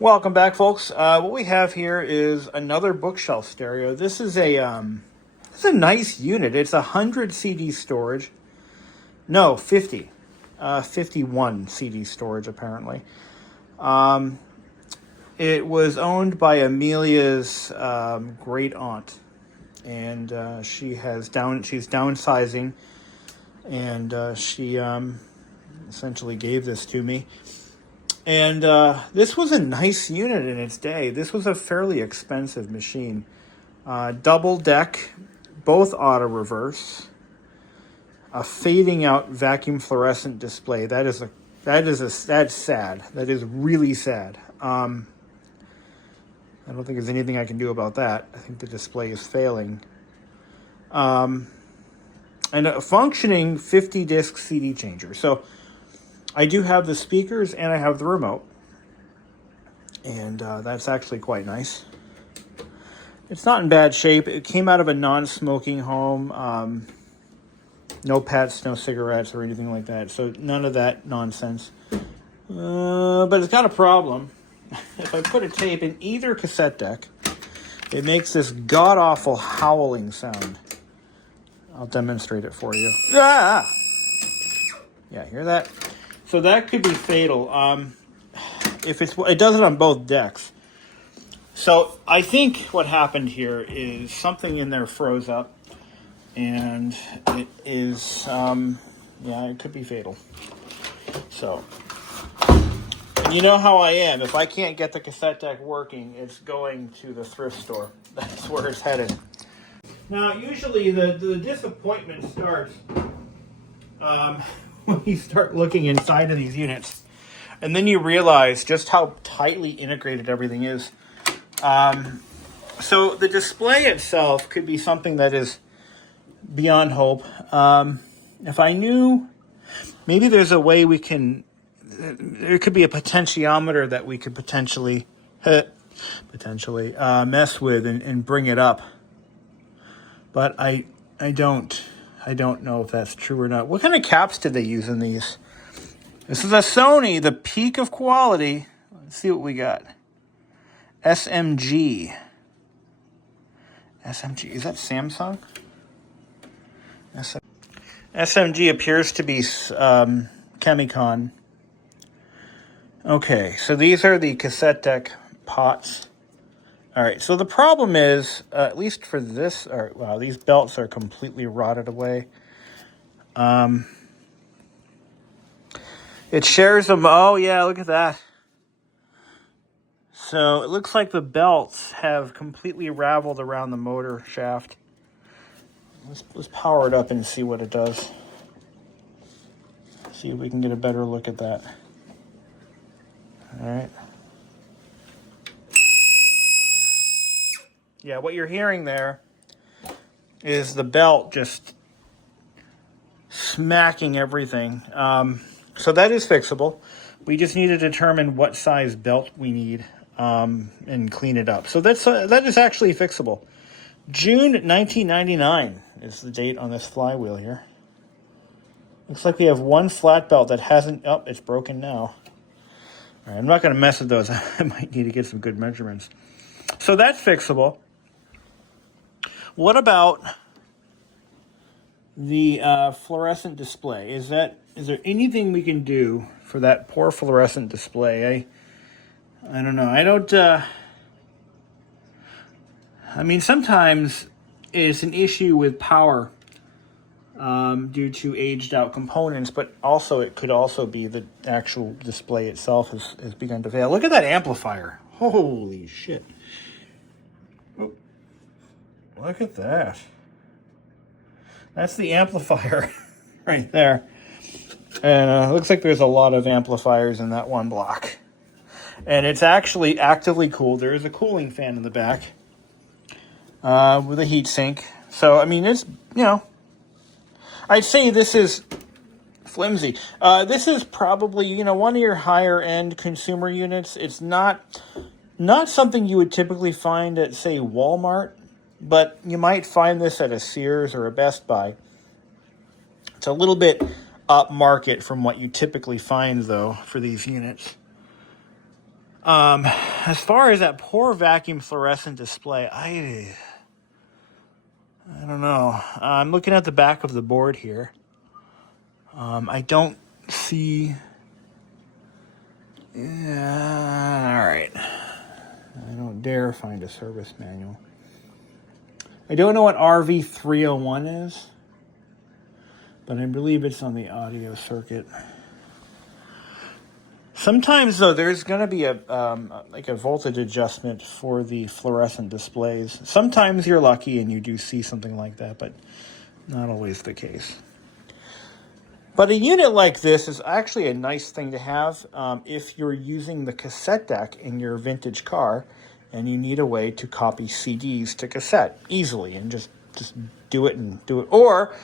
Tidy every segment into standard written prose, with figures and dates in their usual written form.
Welcome back, folks. What we have here is another bookshelf stereo. This is it's a nice unit. It's 100 CD storage. No, 50. 51 CD storage, apparently. It was owned by Amelia's great aunt, and she's downsizing, and she essentially gave this to me. And this was a nice unit in its day. This was a fairly expensive machine. Double deck, both auto reverse, a fading out vacuum fluorescent display. That's sad. That is really sad. I don't think there's anything I can do about that. I think the display is failing. And a functioning 50 disc CD changer. So I do have the speakers and I have the remote, and that's actually quite nice. It's not in bad shape. It came out of a non-smoking home, no pets, no cigarettes or anything like that, so none of that nonsense. But it's got a problem. If I put a tape in either cassette deck, it makes this god-awful howling sound. I'll demonstrate it for you. Ah! Yeah, hear that? So that could be fatal. It does it on both decks. So I think what happened here is something in there froze up, and it is, it could be fatal. So, and you know how I am. If I can't get the cassette deck working, it's going to the thrift store. That's where it's headed. Now, usually the disappointment starts when you start looking inside of these units, and then you realize just how tightly integrated everything is. So the display itself could be something that is beyond hope. If I knew, maybe there's a way there could be a potentiometer that we could potentially mess with and bring it up. But I don't know if that's true or not. What kind of caps did they use in these? This is a Sony, the peak of quality. Let's see what we got. SMG. SMG, is that Samsung? SMG appears to be Chemicon. Okay, so these are the cassette deck pots. All right, so the problem is, at least for this, wow, these belts are completely rotted away. It shares them. Oh, yeah, look at that. So it looks like the belts have completely raveled around the motor shaft. Let's power it up and see what it does. See if we can get a better look at that. All right. Yeah, what you're hearing there is the belt just smacking everything. So that is fixable. We just need to determine what size belt we need and clean it up. So that is actually fixable. June 1999 is the date on this flywheel here. Looks like we have one flat belt that hasn't... Oh, it's broken now. All right, I'm not going to mess with those. I might need to get some good measurements. So that's fixable. What about the fluorescent display? Is there anything we can do for that poor fluorescent display? I don't know. Sometimes it's an issue with power due to aged out components, but also it could also be the actual display itself has begun to fail. Look at that amplifier. Holy shit. Oh, look at that. That's the amplifier right there. And it looks like there's a lot of amplifiers in that one block. And it's actually actively cooled. There is a cooling fan in the back with a heat sink. So, there's, I'd say this is flimsy. This is probably, one of your higher end consumer units. It's not something you would typically find at, say, Walmart, but you might find this at a Sears or a Best Buy. It's a little bit upmarket from what you typically find, though, for these units. As far as that poor vacuum fluorescent display, I don't know. I'm looking at the back of the board here. I don't see... Yeah, all right. I don't dare find a service manual. I don't know what RV301 is, but I believe it's on the audio circuit. Sometimes, though, there's going to be a voltage adjustment for the fluorescent displays. Sometimes you're lucky and you do see something like that, but not always the case. But a unit like this is actually a nice thing to have if you're using the cassette deck in your vintage car and you need a way to copy CDs to cassette easily and just do it. Or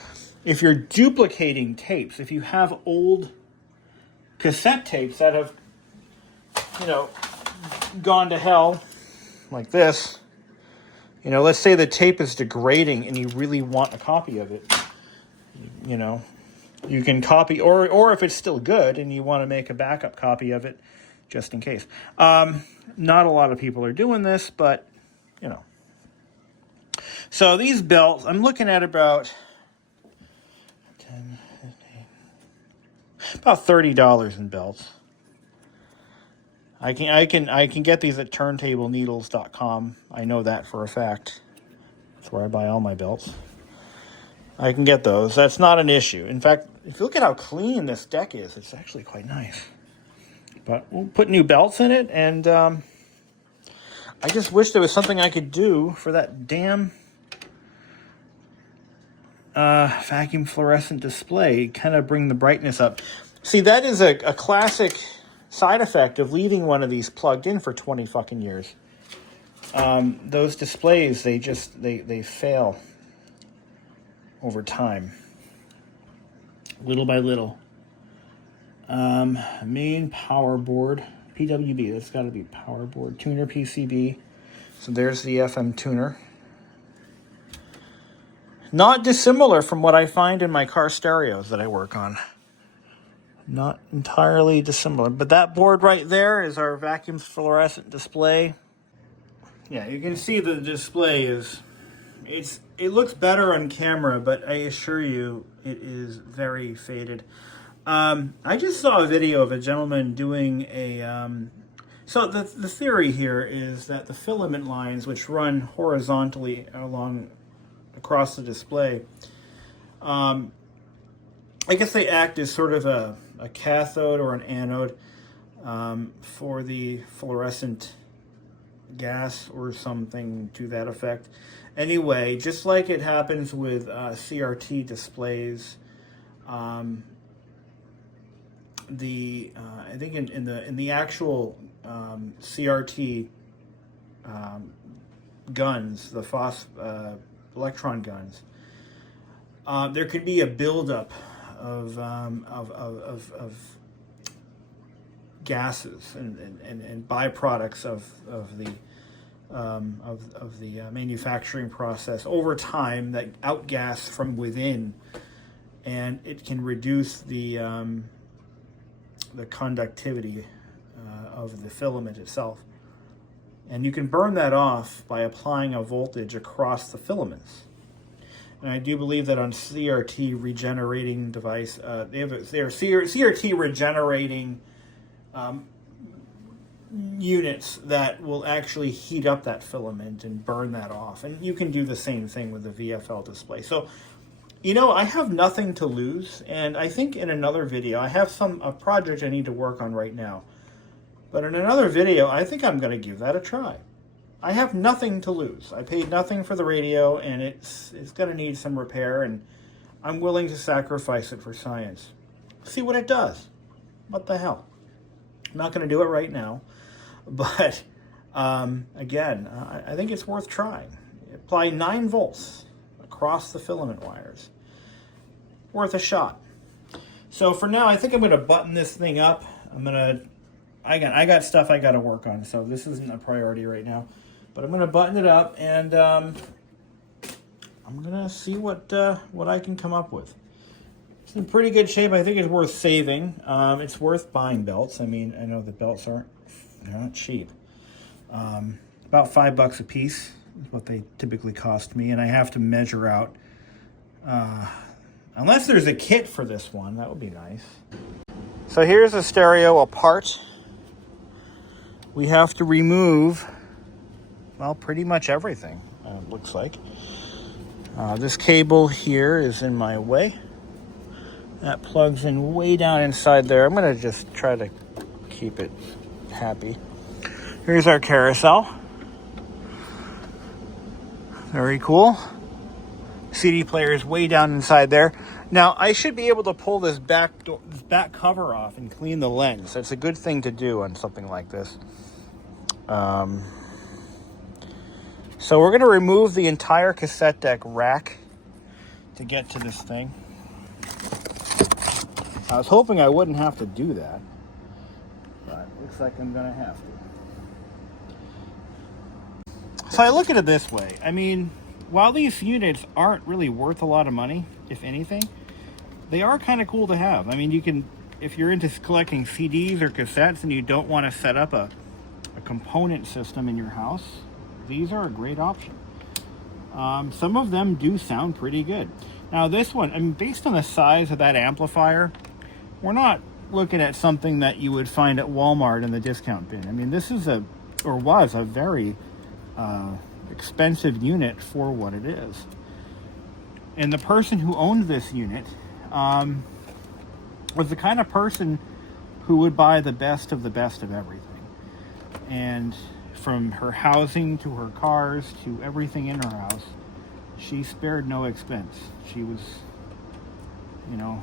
if you're duplicating tapes, if you have old cassette tapes that have, gone to hell like this, let's say the tape is degrading and you really want a copy of it, you can copy, or if it's still good and you want to make a backup copy of it just in case. Not a lot of people are doing this, but, So these belts, I'm looking at about $30 in belts. I can get these at turntableneedles.com. I know that for a fact. That's where I buy all my belts. I can get those. That's not an issue. In fact, if you look at how clean this deck is, it's actually quite nice. But we'll put new belts in it, and I just wish there was something I could do for that damn vacuum fluorescent display. Kind of bring the brightness up. See, that is a classic side effect of leaving one of these plugged in for 20 fucking years. Those displays, they fail over time, little by little. Main power board, PWB, that's got to be power board. Tuner PCB. So there's the FM tuner. Not dissimilar from what I find in my car stereos that I work on. Not entirely dissimilar. But that board right there is our vacuum fluorescent display. Yeah, you can see the display it looks better on camera, but I assure you it is very faded. I just saw a video of a gentleman doing a... so the theory here is that the filament lines, which run horizontally across the display, I guess they act as sort of a cathode or an anode for the fluorescent gas or something to that effect. Anyway, just like it happens with CRT displays, I think in the actual CRT guns, the electron guns, there could be a buildup of gases and byproducts of the manufacturing process over time that outgas from within, and it can reduce the conductivity of the filament itself. And you can burn that off by applying a voltage across the filaments. And I do believe that on CRT regenerating device, they are CRT regenerating units that will actually heat up that filament and burn that off. And you can do the same thing with the VFL display. So, I have nothing to lose. And I think in another video, I have a project I need to work on right now. But in another video, I think I'm going to give that a try. I have nothing to lose. I paid nothing for the radio, and it's going to need some repair, and I'm willing to sacrifice it for science. See what it does. What the hell? I'm not going to do it right now, but again, I think it's worth trying. Apply 9 volts across the filament wires. Worth a shot. So for now, I think I'm going to button this thing up. I got stuff I got to work on, so this isn't a priority right now. But I'm going to button it up, and I'm going to see what I can come up with. It's in pretty good shape. I think it's worth saving. It's worth buying belts. I mean, I know the belts aren't They're not cheap. About $5 a piece is what they typically cost me, and I have to measure out. Unless there's a kit for this one, that would be nice. So here's the stereo apart. We have to remove, well, pretty much everything, it looks like. This cable here is in my way. That plugs in way down inside there. I'm going to just try to keep it happy. Here's our carousel. Very cool. CD player is way down inside there. Now, I should be able to pull this back cover off and clean the lens. That's a good thing to do on something like this. So we're going to remove the entire cassette deck rack to get to this thing. I was hoping I wouldn't have to do that, but looks like I'm going to have to. So I look at it this way. I mean, while these units aren't really worth a lot of money, if anything, they are kind of cool to have. I mean, you can, if you're into collecting CDs or cassettes and you don't want to set up a component system in your house, these are a great option. Some of them do sound pretty good. Now this one, I mean, based on the size of that amplifier, we're not looking at something that you would find at Walmart in the discount bin. I mean, this is was a very expensive unit for what it is. And the person who owned this unit was the kind of person who would buy the best of everything. And from her housing to her cars to everything in her house, she spared no expense. She was, you know,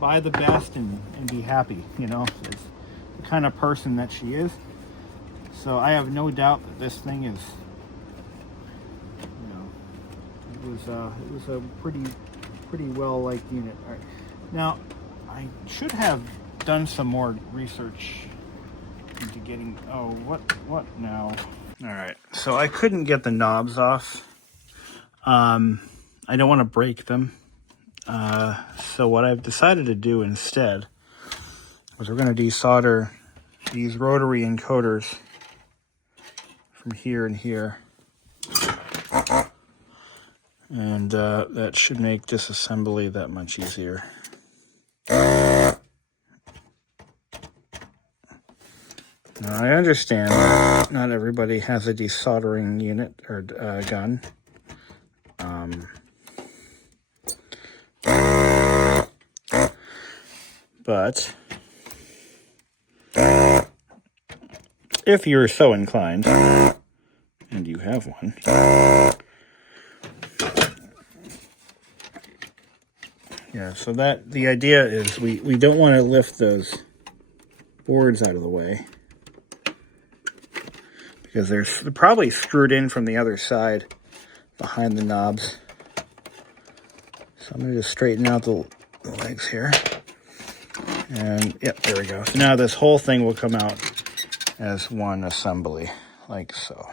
buy the best and be happy, you know. It's the kind of person that she is. So I have no doubt that this thing is, you know, it was a pretty well liked unit. All right. Now, I should have done some more research into getting, oh, what now? All right, so I couldn't get the knobs off. I don't want to break them. So what I've decided to do instead was we're going to desolder these rotary encoders from here and here. And that should make disassembly that much easier. Now, I understand not everybody has a desoldering unit or gun. But if you're so inclined, and you have one, yeah, so that the idea is we don't want to lift those boards out of the way, because they're probably screwed in from the other side behind the knobs. So I'm going to just straighten out the legs here. And yep, there we go. So now this whole thing will come out as one assembly, like so.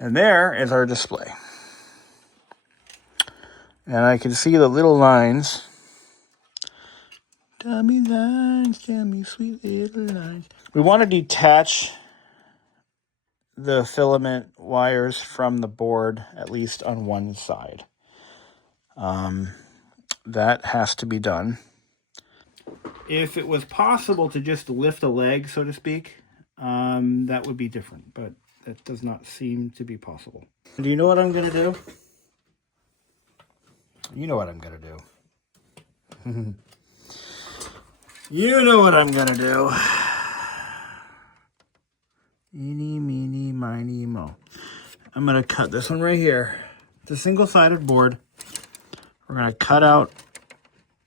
And there is our display. And I can see the little lines. Tell me lines, tell me sweet little lines. We want to detach the filament wires from the board, at least on one side. That has to be done. If it was possible to just lift a leg, so to speak, that would be different, but that does not seem to be possible. Do you know what I'm going to do? You know what I'm going to do. You know what I'm going to do. Eeny, meeny, miny, mo. I'm going to cut this one right here. It's a single-sided board. We're going to cut out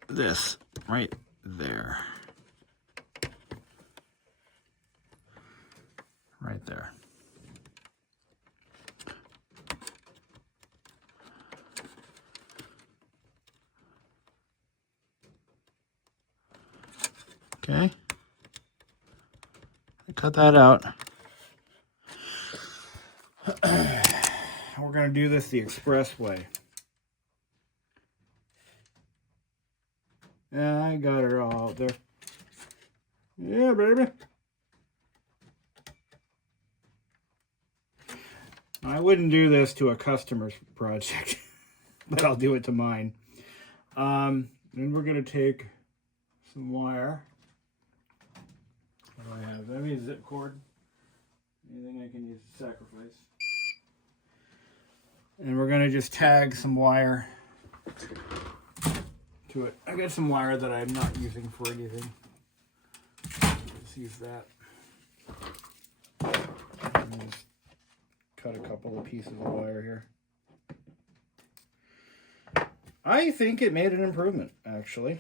this right there. Right there. Okay. Cut that out. We're going to do this the express way. Yeah, I got her all out there. Yeah, baby. I wouldn't do this to a customer's project, but I'll do it to mine. Then we're going to take some wire. What do I have? Do I have any zip cord? Anything I can use to sacrifice? And we're going to just tag some wire to it. I got some wire that I'm not using for anything. Let's use that. And just cut a couple of pieces of wire here. I think it made an improvement, actually.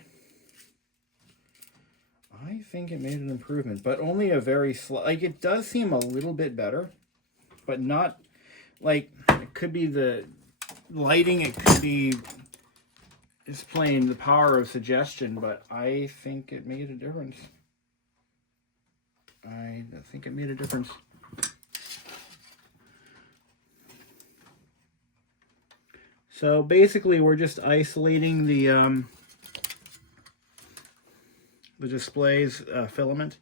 I think it made an improvement, but only a very slight. Like, it does seem a little bit better, but not, like, it could be the lighting, it could be just plain the power of suggestion, but I think it made a difference. I think it made a difference. So basically, we're just isolating the display's filament.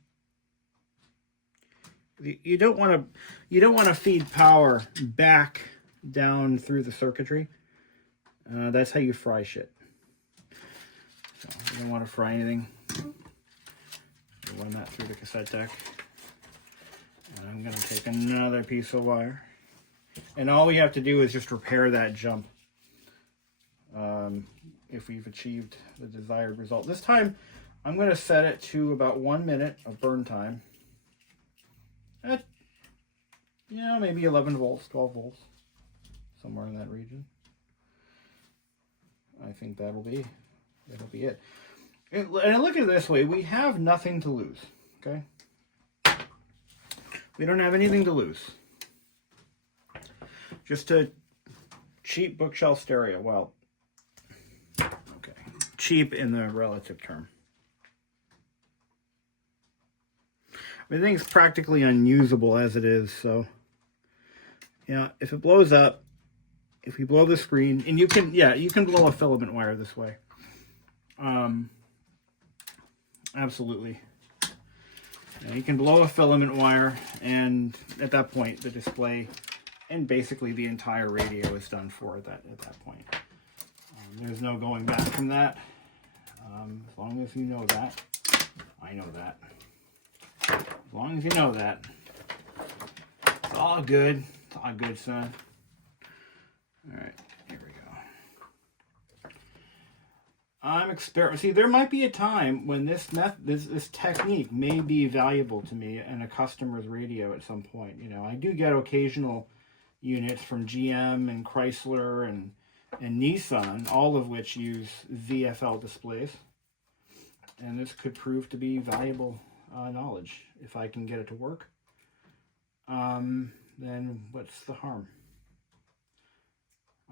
You don't want to feed power back down through the circuitry. That's how you fry shit. So you don't want to fry anything. Run that through the cassette deck. And I'm going to take another piece of wire. And all we have to do is just repair that jump. If we've achieved the desired result. This time, I'm going to set it to about 1 minute of burn time. At, maybe 11 volts, 12 volts. Somewhere in that region. I think that'll be it. And look at it this way. We have nothing to lose. Okay? We don't have anything to lose. Just a cheap bookshelf stereo. Well, okay. Cheap in the relative term. Everything's practically unusable as it is, so if it blows up, if we blow the screen, and you can blow a filament wire this way. Absolutely. You can blow a filament wire, and at that point, the display and basically the entire radio is done for at that point. There's no going back from that. As long as you know that, I know that. As long as you know that, it's all good. It's all good, son. All right, here we go. I'm experimenting. See, there might be a time when this technique may be valuable to me in a customer's radio at some point. I do get occasional units from GM and Chrysler and Nissan, all of which use VFL displays. And this could prove to be valuable knowledge if I can get it to work. Then what's the harm?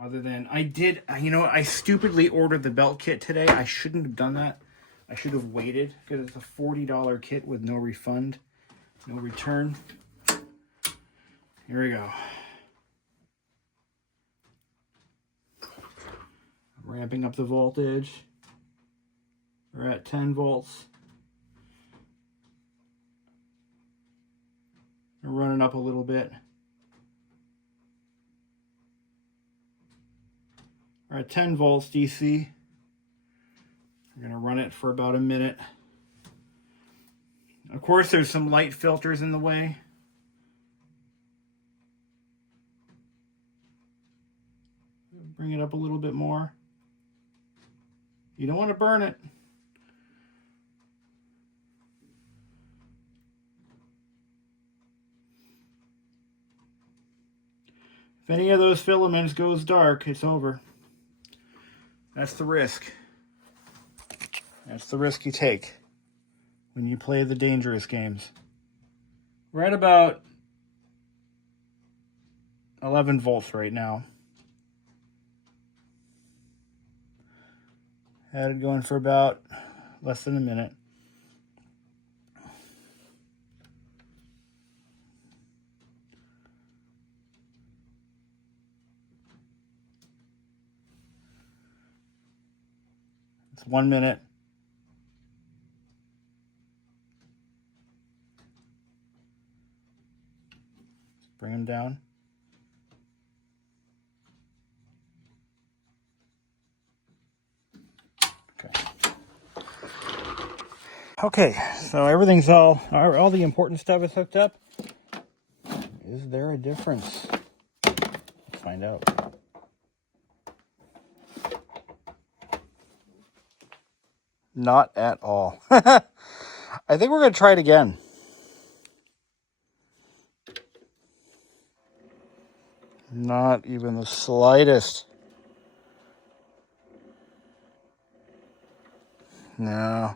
Other than I stupidly ordered the belt kit today. I shouldn't have done that. I should have waited because it's a $40 kit with no refund, no return. Here we go. Ramping up the voltage. We're at 10 volts. We're running up a little bit. We're at 10 volts DC. We're going to run it for about a minute. Of course, there's some light filters in the way. Bring it up a little bit more. You don't want to burn it. If any of those filaments goes dark, it's over. That's the risk. That's the risk you take when you play the dangerous games. We're at about 11 volts right now. Had it going for about less than a minute. It's 1 minute. Bring them down. Okay, so everything's all the important stuff is hooked up. Is there a difference? Let's find out. Not at all. I think we're going to try it again. Not even the slightest. No.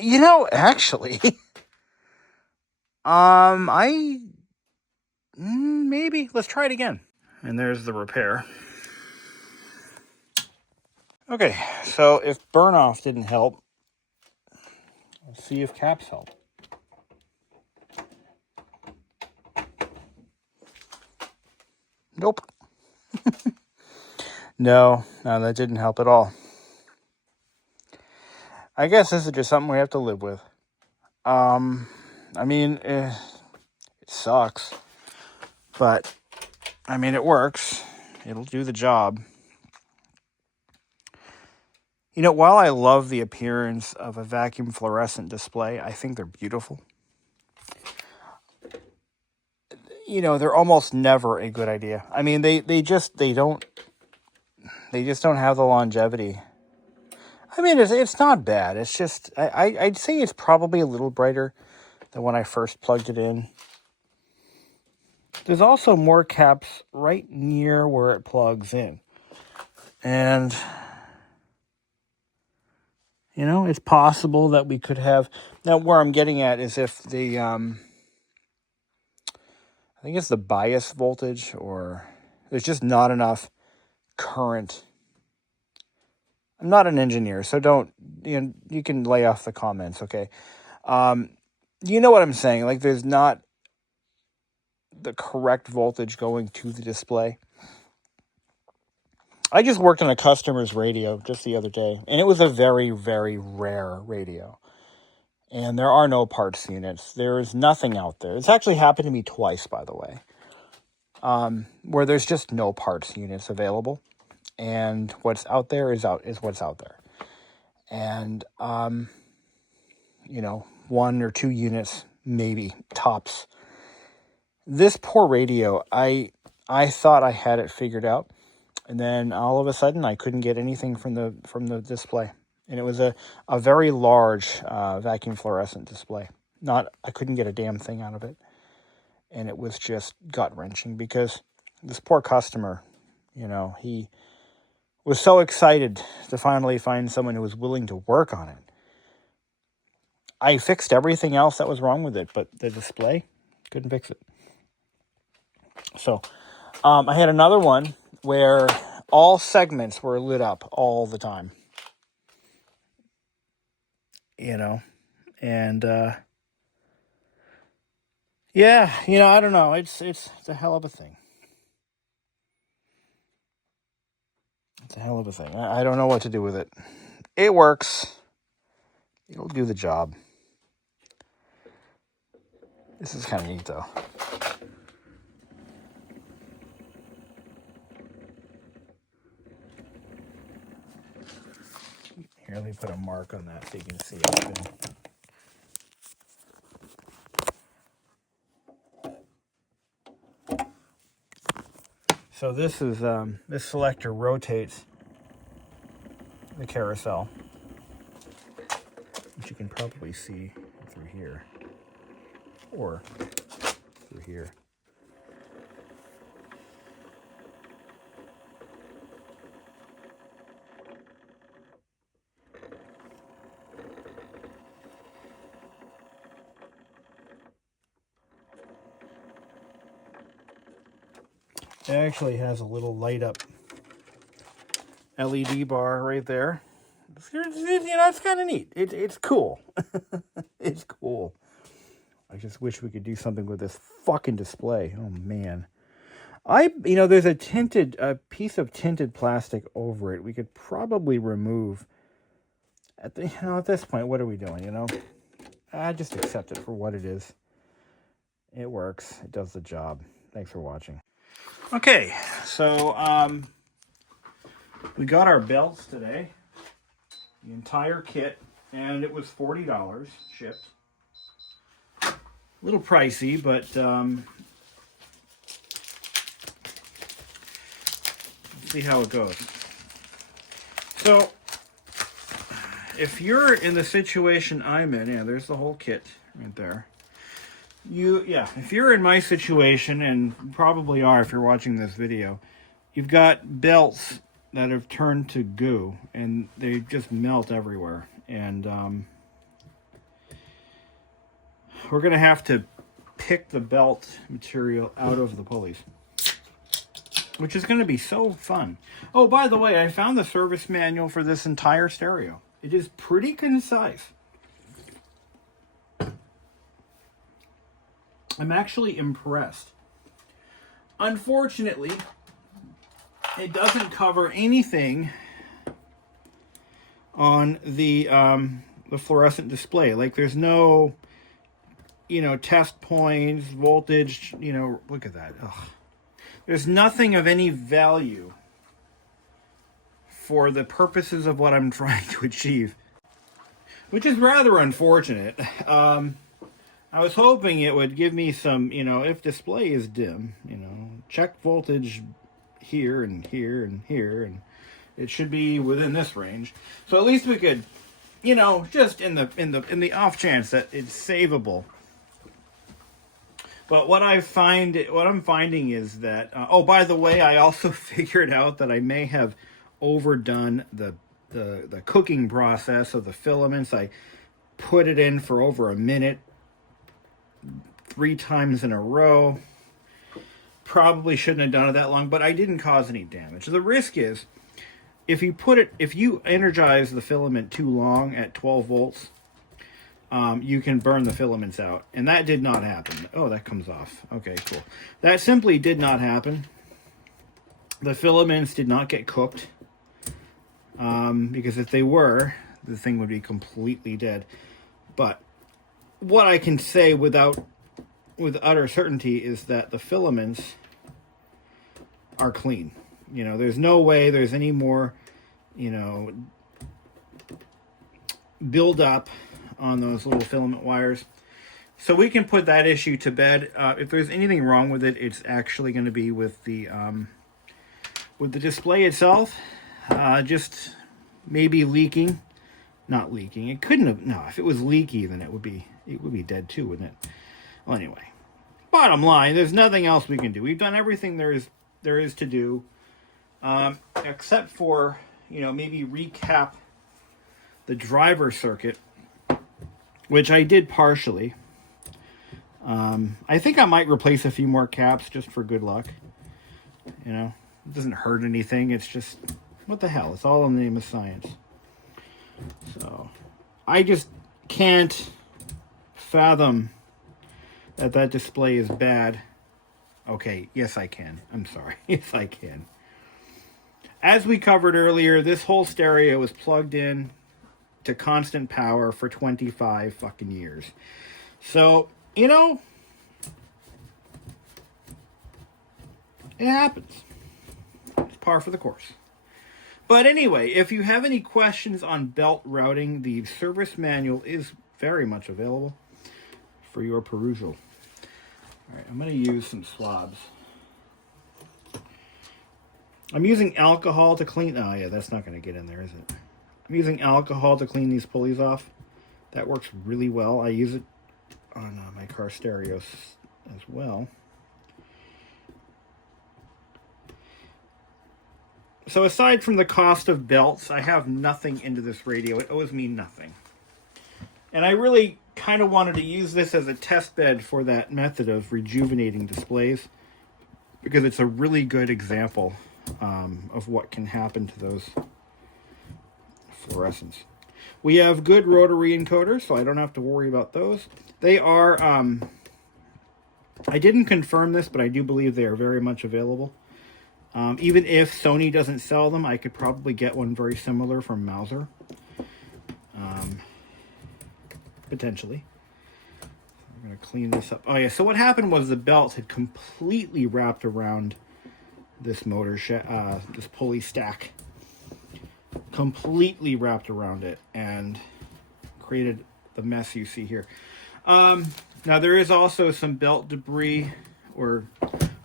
You know, actually, maybe let's try it again. And there's the repair. Okay, so if burn off didn't help, let's see if caps help. Nope. No, that didn't help at all. I guess this is just something we have to live with. I mean, it sucks, but I mean, it works. It'll do the job. You know, while I love the appearance of a vacuum fluorescent display, I think they're beautiful. You know, they're almost never a good idea. I mean, they just don't have the longevity. I mean, it's not bad. It's just, I'd say it's probably a little brighter than when I first plugged it in. There's also more caps right near where it plugs in. And, you know, it's possible that we could have... Now, where I'm getting at is if the, I think it's the bias voltage, or there's just not enough current. I'm not an engineer, so don't, you can lay off the comments, okay? You know what I'm saying? Like, there's not the correct voltage going to the display. I just worked on a customer's radio just the other day, and it was a very, very rare radio. And there are no parts units. There is nothing out there. It's actually happened to me twice, by the way, where there's just no parts units available. And what's out there is what's out there. And, you know, 1 or 2 units, maybe, tops. This poor radio, I thought I had it figured out. And then all of a sudden, I couldn't get anything from the display. And it was a very large vacuum fluorescent display. I couldn't get a damn thing out of it. And it was just gut-wrenching because this poor customer, you know, he was so excited to finally find someone who was willing to work on it. I fixed everything else that was wrong with it, but the display, couldn't fix it. So, I had another one where all segments were lit up all the time. You know, and, yeah, you know, I don't know. It's a hell of a thing. It's a hell of a thing. I don't know what to do with it. It works. It'll do the job. This is kind of neat, though. Here, let me put a mark on that so you can see it. So this is this selector rotates the carousel, which you can probably see through here or through here. It actually has a little light up LED bar right there. You know, it's kind of neat. It's cool. It's cool. I just wish we could do something with this fucking display. Oh man. You know, there's a piece of tinted plastic over it. We could probably remove. At this point, what are we doing? You know, I just accept it for what it is. It works. It does the job. Thanks for watching. Okay, so we got our belts today, the entire kit, and it was $40 shipped. A little pricey, but let's see how it goes. So, if you're in the situation I'm in, yeah, there's the whole kit right there. If you're in my situation, and you probably are if you're watching this video, you've got belts that have turned to goo, and they just melt everywhere. And we're going to have to pick the belt material out of the pulleys, which is going to be so fun. Oh, by the way, I found the service manual for this entire stereo. It is pretty concise. I'm actually impressed. Unfortunately, it doesn't cover anything on the fluorescent display. Like, there's no, test points, voltage, look at that. Ugh. There's nothing of any value for the purposes of what I'm trying to achieve, which is rather unfortunate. I was hoping it would give me some, if display is dim, check voltage here and here and here, and it should be within this range. So at least we could, just in the off chance that it's savable. But what I'm finding is that, oh, by the way, I also figured out that I may have overdone the cooking process of the filaments. I put it in for over a minute, 3 times in a row. Probably shouldn't have done it that long, but I didn't cause any damage. The risk is, if you energize the filament too long at 12 volts, you can burn the filaments out. And that did not happen. Oh, that comes off. Okay, cool. That simply did not happen. The filaments did not get cooked. Because if they were, the thing would be completely dead. But what I can say with utter certainty is that the filaments are clean. There's no way there's any more, build up on those little filament wires. So we can put that issue to bed. If there's anything wrong with it, it's actually going to be with the display itself. Just maybe leaking. Not leaking. It couldn't have. No, if it was leaky, then it would be dead too, wouldn't it? Well, anyway, bottom line, there's nothing else we can do. We've done everything there is to do, except for maybe recap the driver circuit, which I did partially. I think I might replace a few more caps just for good luck. It doesn't hurt anything. It's just, what the hell? It's all in the name of science. So, I just can't fathom that display is bad. Okay, yes I can. I'm sorry. Yes I can. As we covered earlier, this whole stereo was plugged in to constant power for 25 fucking years. So, it happens. It's par for the course. But anyway, if you have any questions on belt routing, the service manual is very much available for your perusal. All right, I'm going to use some swabs. I'm using alcohol to clean... Oh, yeah, that's not going to get in there, is it? I'm using alcohol to clean these pulleys off. That works really well. I use it on my car stereos as well. So aside from the cost of belts, I have nothing into this radio. It owes me nothing. And I really kind of wanted to use this as a test bed for that method of rejuvenating displays, because it's a really good example of what can happen to those fluorescents. We have good rotary encoders, so I don't have to worry about those. They are, I didn't confirm this, but I do believe they are very much available. Even if Sony doesn't sell them, I could probably get one very similar from Mauser. Potentially. We're going to clean this up. Oh yeah, so what happened was the belt had completely wrapped around this motor this pulley stack. Completely wrapped around it and created the mess you see here. Now there is also some belt debris. We're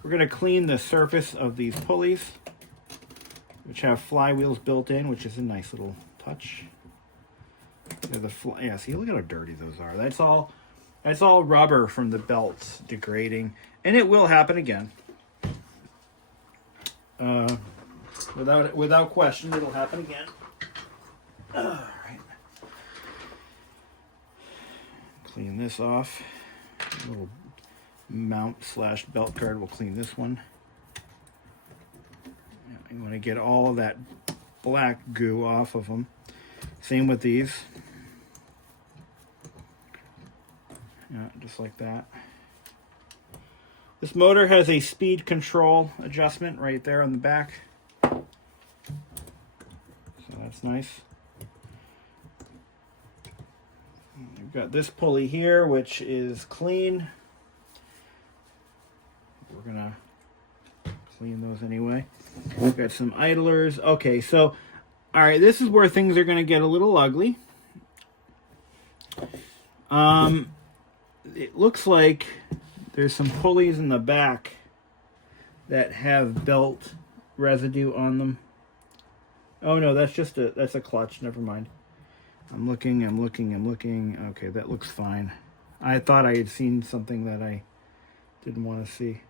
going to clean the surface of these pulleys, which have flywheels built in, which is a nice little touch. Yeah, see, look at how dirty those are. That's all rubber from the belts degrading, and it will happen again. Without question, it'll happen again. All right. Clean this off. A little mount / belt guard. We'll clean this one. You want to get all of that black goo off of them. Same with these. Yeah, just like that. This motor has a speed control adjustment right there on the back. So that's nice. We've got this pulley here, which is clean. We're going to clean those anyway. We've got some idlers. Okay, so, all right, this is where things are going to get a little ugly. It looks like there's some pulleys in the back that have belt residue on them. Oh no, that's a clutch. Never mind. I'm looking. Okay, that looks fine. I thought I had seen something that I didn't want to see.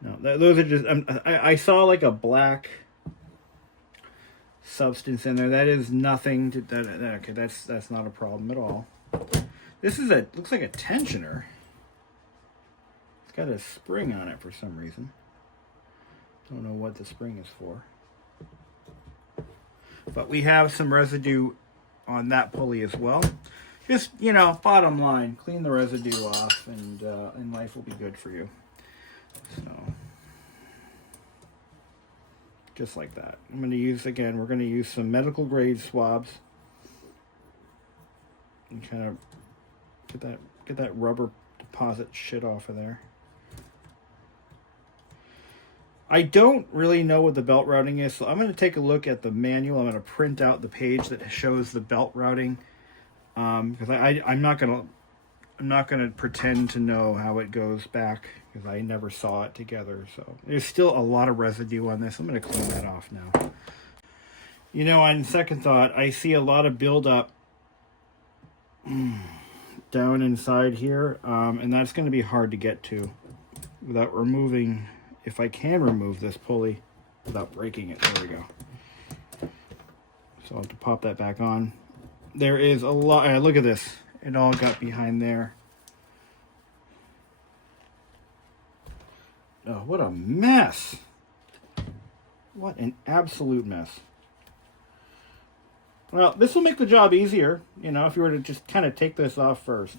No, those are just. I saw like a black substance in there. That is nothing to that. Okay, that's not a problem at all. This is looks like a tensioner. It's got a spring on it for some reason. Don't know what the spring is for. But we have some residue on that pulley as well. Just, bottom line, clean the residue off and life will be good for you. So, just like that. we're going to use some medical grade swabs. And kind of get that rubber deposit shit off of there. I don't really know what the belt routing is, so I'm going to take a look at the manual. I'm going to print out the page that shows the belt routing, because I'm not going to pretend to know how it goes back, because I never saw it together. So there's still a lot of residue on this. I'm going to clean that off now. On second thought, I see a lot of buildup down inside here, and that's going to be hard to get to without removing. If I can remove this pulley without breaking it. There we go. So I'll have to pop that back on. There is a lot. Look at this. It all got behind there. Oh, what a mess. What an absolute mess. Well, this will make the job easier, if you were to just kind of take this off first.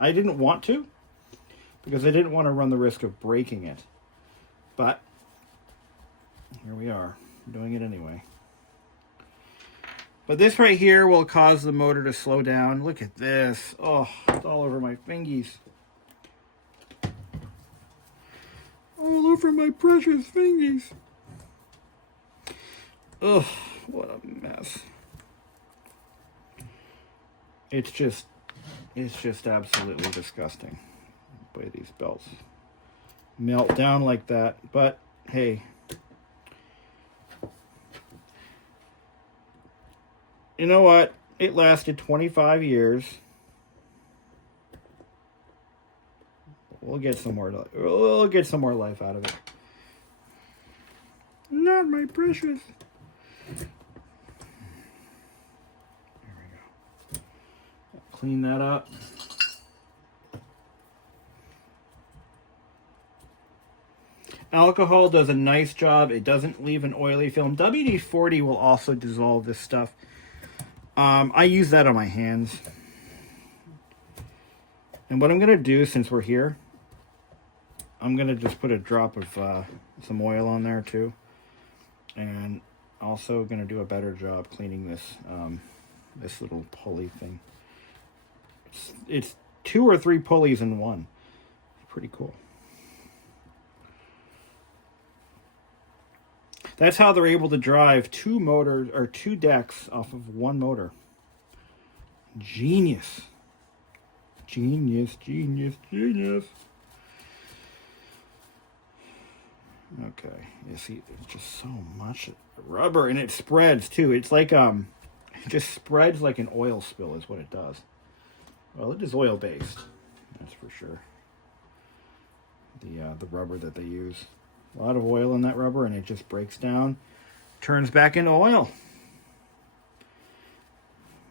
I didn't want to, because I didn't want to run the risk of breaking it. But here we are, doing it anyway. But this right here will cause the motor to slow down. Look at this. Oh, it's all over my fingies. All over my precious fingies. Ugh, what a mess. It's just absolutely disgusting the way these belts melt down like that. But hey, you know what? It lasted 25 years. We'll get some more life out of it. Not my precious. There we go. Clean that up. Alcohol does a nice job. It doesn't leave an oily film. WD-40 will also dissolve this stuff. I use that on my hands. And what I'm going to do, since we're here, I'm going to just put a drop of some oil on there too. And also going to do a better job cleaning this this little pulley thing. It's 2 or 3 pulleys in one. Pretty cool. That's how they're able to drive 2 motors or 2 decks off of 1 motor. Genius. Genius, genius, genius. Okay, you see, there's just so much rubber, and it spreads too. It's like it just spreads like an oil spill is what it does. Well, it is oil based, that's for sure. The rubber that they use, a lot of oil in that rubber, and it just breaks down, turns back into oil.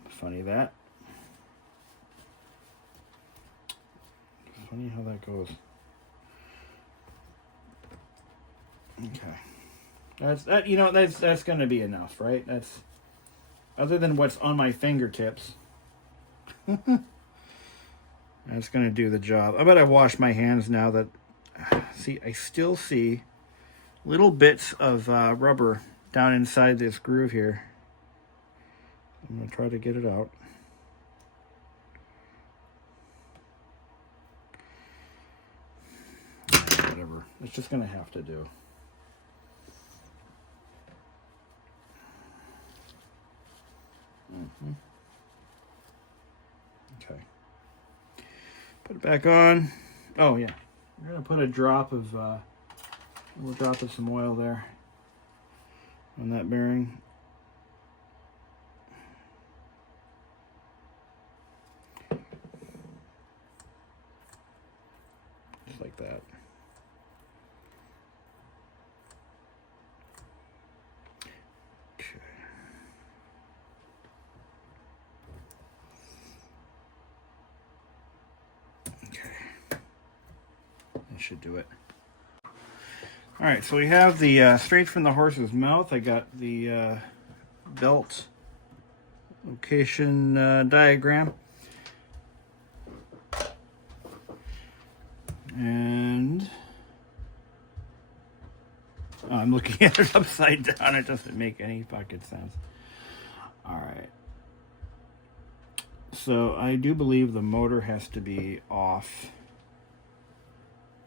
Funny that. Funny how that goes. Okay, that's going to be enough, right? That's other than what's on my fingertips. That's going to do the job. I bet I washed my hands now. That see, I still see little bits of rubber down inside this groove here. I'm going to try to get it out. Whatever. It's just going to have to do. Okay. Put it back on. Oh yeah, we're gonna put a drop of some oil there on that bearing. Just like that. Should do it. All right, so we have the straight from the horse's mouth. I got the belt location diagram, and I'm looking at it upside down. It doesn't make any fucking sense. All right, so I do believe the motor has to be off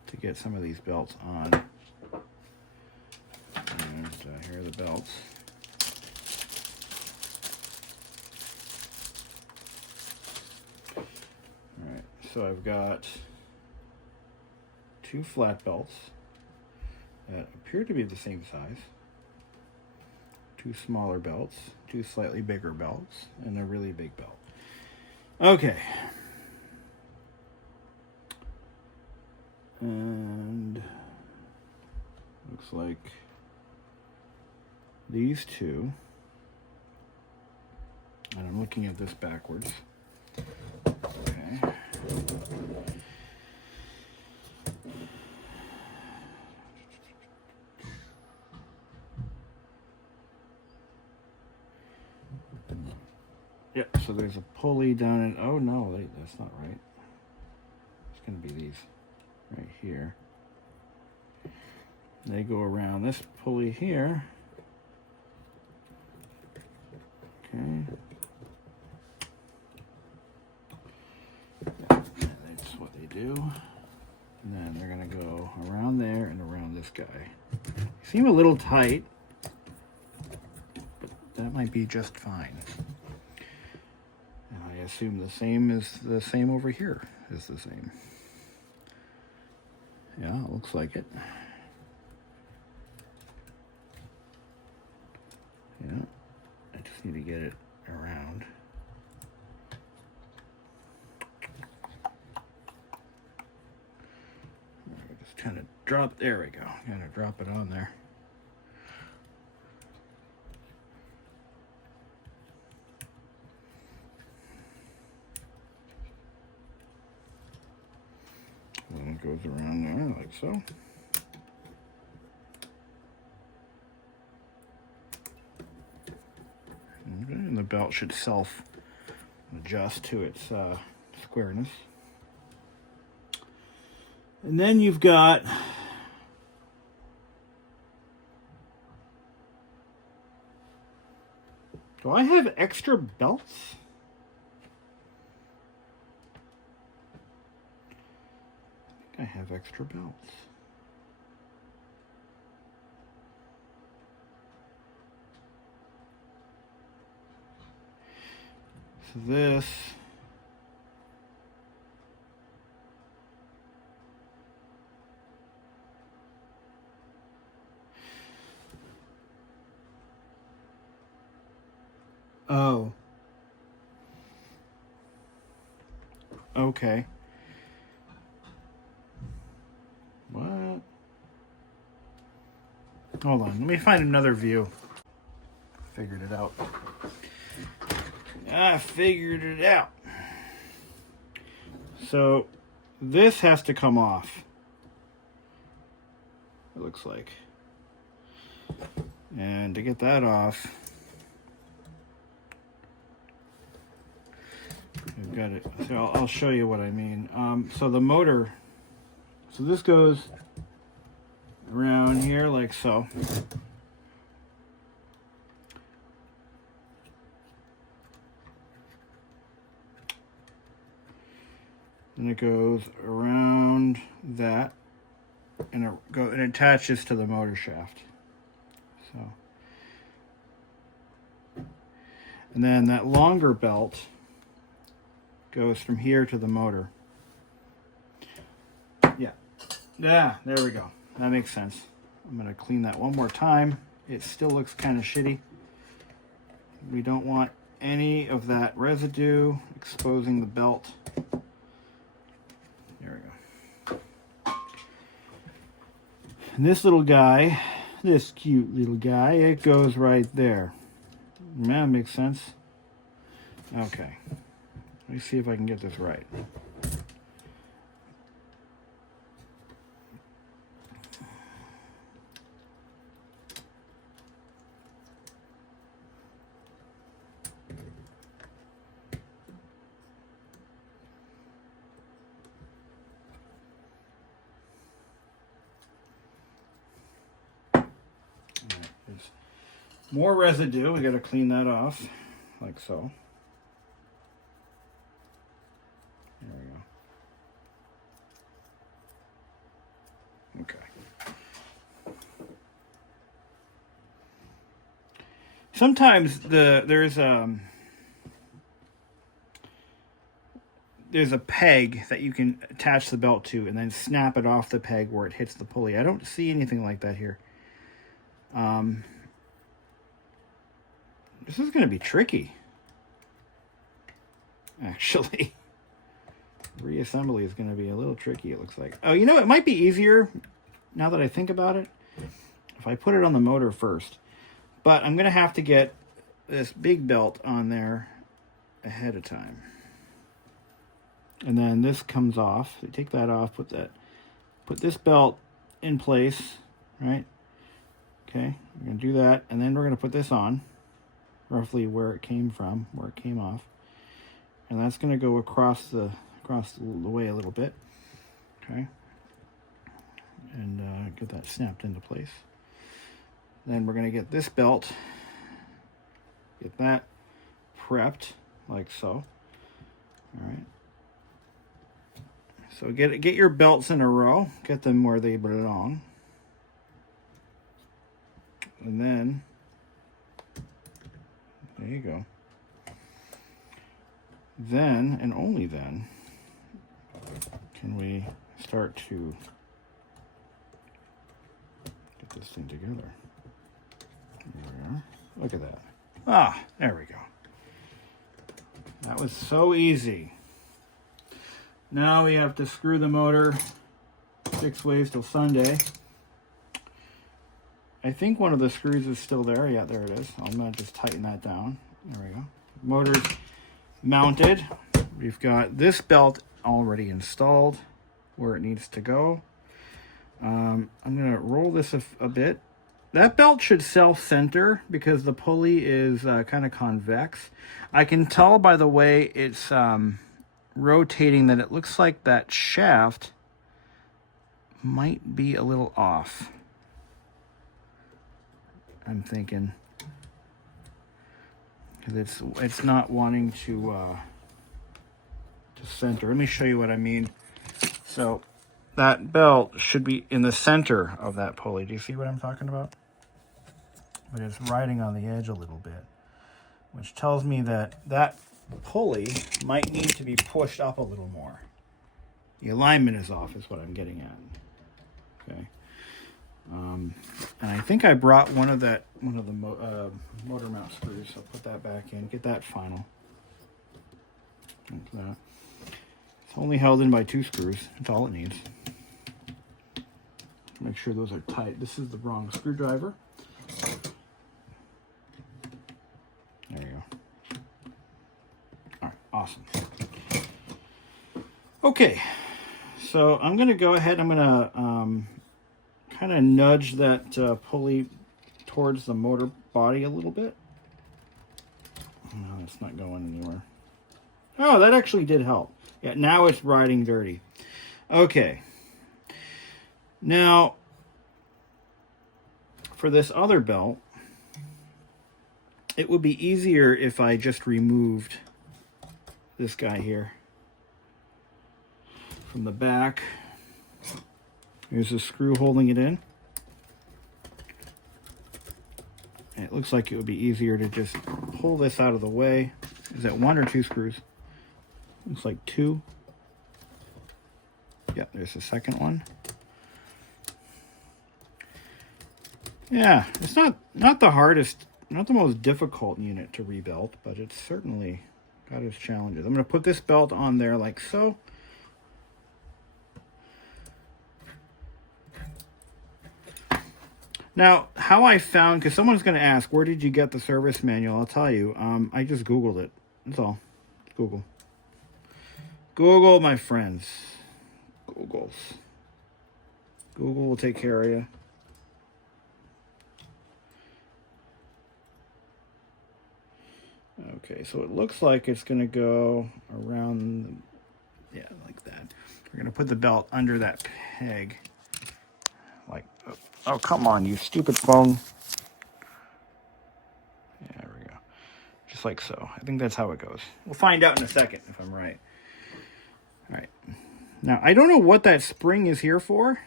to get some of these belts on. And here are the belts. Alright, so I've got 2 flat belts that appear to be the same size, 2 smaller belts, 2 slightly bigger belts, and a really big belt. Okay. And looks like these 2, and I'm looking at this backwards. Okay. Yep, so there's a pulley down in, oh no, that's not right. It's going to be these right here. They go around this pulley here. Okay. That's what they do. And then they're going to go around there and around this guy. Seem a little tight, but that might be just fine. And I assume the same over here is the same. Yeah, it looks like it. Yeah, I just need to get it around. Just kind of drop, there we go. Kind of drop it on there. And it goes around there like so. Okay, and the belt should self-adjust to its squareness. And then you've got do I have extra belts? have extra belts. So this oh. Okay. What? Hold on, let me find another view. Figured it out. I figured it out. So this has to come off, it looks like. And to get that off, I've got it. So I'll show you what I mean. So the motor, so this goes around here like so. And it goes around that, and it attaches to the motor shaft. So, and then that longer belt goes from here to the motor. Yeah, there we go. That makes sense. I'm gonna clean that one more time. It still looks kind of shitty. We don't want any of that residue exposing the belt. There we go. And this little guy, this cute little guy, it goes right there. That makes sense. Okay. Let me see if I can get this right. More residue, we got to clean that off, like so. There we go. Okay. Sometimes there's a peg that you can attach the belt to and then snap it off the peg where it hits the pulley. I don't see anything like that here. This is going to be tricky, actually. Reassembly is going to be a little tricky, it looks like. Oh, you know, it might be easier, now that I think about it, if I put it on the motor first. But I'm going to have to get this big belt on there ahead of time. And then this comes off. So take that off, put this belt in place, right? Okay, we're going to do that, and then we're going to put this on. Roughly where it came from, where it came off, and that's going to go across the way a little bit, okay, and get that snapped into place. Then we're going to get this belt, get that prepped like so. All right. So get your belts in a row, get them where they belong, and then. There you go. Then, and only then, can we start to get this thing together. There we are. Look at that. Ah, there we go. That was so easy. Now we have to screw the motor 6 ways till Sunday. I think one of the screws is still there. Yeah, there it is. I'm going to just tighten that down. There we go. Motor's mounted. We've got this belt already installed where it needs to go. I'm going to roll this a bit. That belt should self-center because the pulley is kind of convex. I can tell by the way it's rotating that it looks like that shaft might be a little off. I'm thinking, because it's not wanting to center. Let me show you what I mean. So that belt should be in the center of that pulley. Do you see what I'm talking about? But it's riding on the edge a little bit, which tells me that that pulley might need to be pushed up a little more. The alignment is off is what I'm getting at. Okay. And I think I brought one of the motor mount screws. I'll put that back in, get that final. Like that. It's only held in by 2 screws. That's all it needs. Make sure those are tight. This is the wrong screwdriver. There you go. All right, awesome. Okay, so I'm going to go ahead. I'm going to kind of nudge that pulley towards the motor body a little bit. No, it's not going anywhere. Oh, that actually did help. Yeah, now it's riding dirty. Okay. Now, for this other belt, it would be easier if I just removed this guy here from the back. Here's a screw holding it in. And it looks like it would be easier to just pull this out of the way. Is that 1 or 2 screws? Looks like 2. Yeah, there's the second one. Yeah, it's not the hardest, not the most difficult unit to rebuild, but it's certainly got its challenges. I'm going to put this belt on there like so. Now, how I found, because someone's going to ask, where did you get the service manual? I'll tell you, I just Googled it. That's all. Google. Google, my friends. Google will take care of you. Okay, so it looks like it's going to go around, yeah, like that. We're going to put the belt under that peg. Like, oh, come on, you stupid phone. Yeah, there we go. Just like so. I think that's how it goes. We'll find out in a second if I'm right. All right. Now, I don't know what that spring is here for.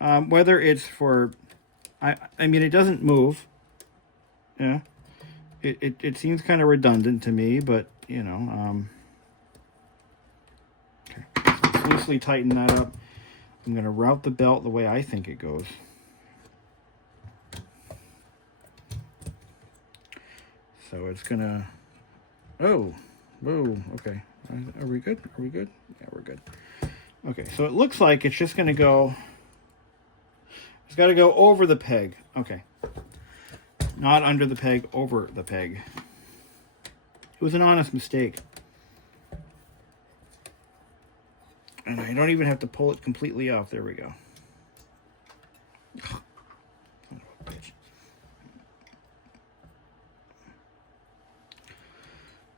Whether it's for, I mean, it doesn't move. Yeah. It seems kind of redundant to me, but, you know. Okay. Let's loosely tighten that up. I'm going to route the belt the way I think it goes. So it's going to... Oh. Whoa. Okay. Are we good? Are we good? Yeah, we're good. Okay, so it looks like it's just going to go... It's got to go over the peg. Okay. Not under the peg, over the peg. It was an honest mistake. And I don't even have to pull it completely off. There we go.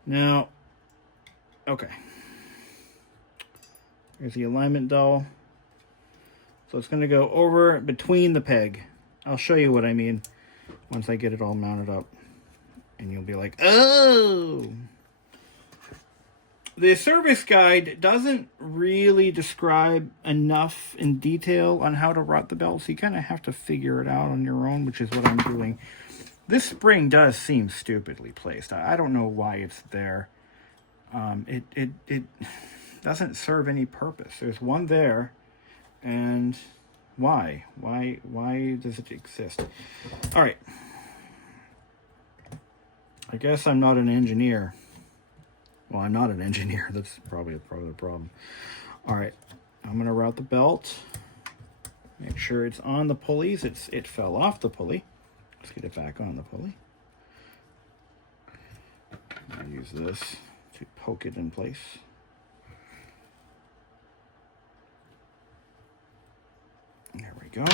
Now, okay. Here's the alignment dowel. So it's going to go over between the peg. I'll show you what I mean once I get it all mounted up. And you'll be like, oh! The service guide doesn't really describe enough in detail on how to rot the belt, so you kind of have to figure it out on your own, which is what I'm doing. This spring does seem stupidly placed. I don't know why it's there. It doesn't serve any purpose. There's one there, and why? Why does it exist? All right. I guess I'm not an engineer. Well, I'm not an engineer. That's probably the problem. All right. I'm going to route the belt. Make sure it's on the pulleys. It fell off the pulley. Let's get it back on the pulley. I'll use this to poke it in place. There we go.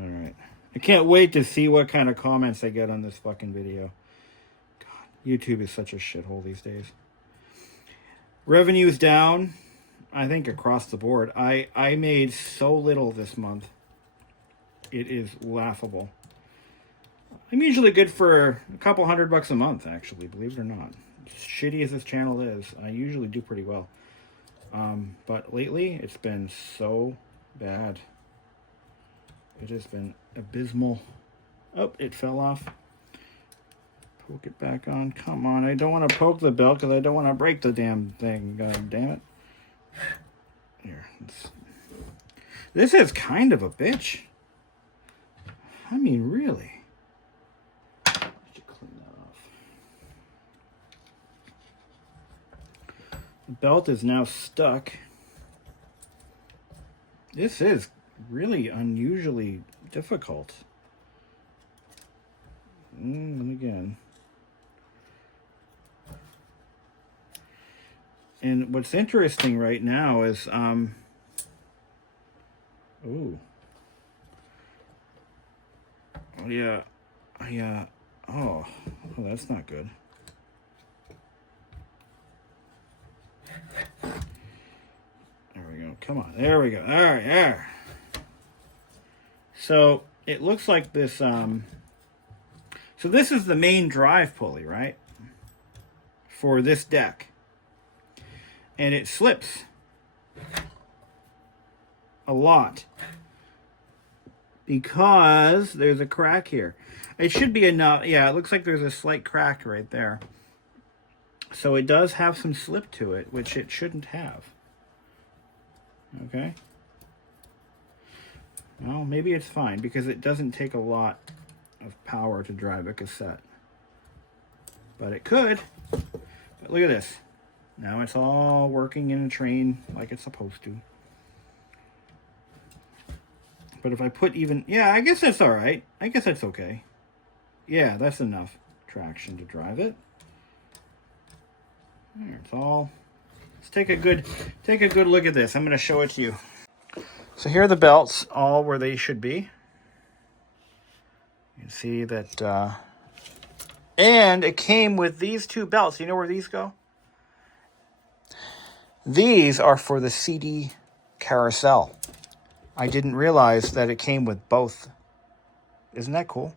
All right. I can't wait to see what kind of comments I get on this fucking video. God, YouTube is such a shithole these days. Revenue is down, I think, across the board. I made so little this month. It is laughable. I'm usually good for a couple $100 a month, actually, believe it or not. As shitty as this channel is, I usually do pretty well. But lately, it's been so bad. It has been abysmal. Oh, it fell off. Poke it back on. Come on, I don't want to poke the belt because I don't want to break the damn thing. God damn it. Here. This is kind of a bitch. I mean, really. I should clean that off. The belt is now stuck. This is really unusually difficult. And again. And what's interesting right now is, ooh. Oh, yeah. Oh, that's not good. There we go. Come on. There we go. All right. There. So it looks like this. So this is the main drive pulley, right? For this deck. And it slips a lot because there's a crack here. It should be enough. Yeah, it looks like there's a slight crack right there. So it does have some slip to it, which it shouldn't have. Okay. Well, maybe it's fine because it doesn't take a lot of power to drive a cassette. But it could. But look at this. Now it's all working in a train like it's supposed to. But if I put even... Yeah, I guess that's all right. I guess that's okay. Yeah, that's enough traction to drive it. There, it's all... Let's take a good look at this. I'm going to show it to you. So here are the belts, all where they should be. You can see that... and it came with these two belts. You know where these go? These are for the CD carousel. I didn't realize that it came with both. Isn't that cool?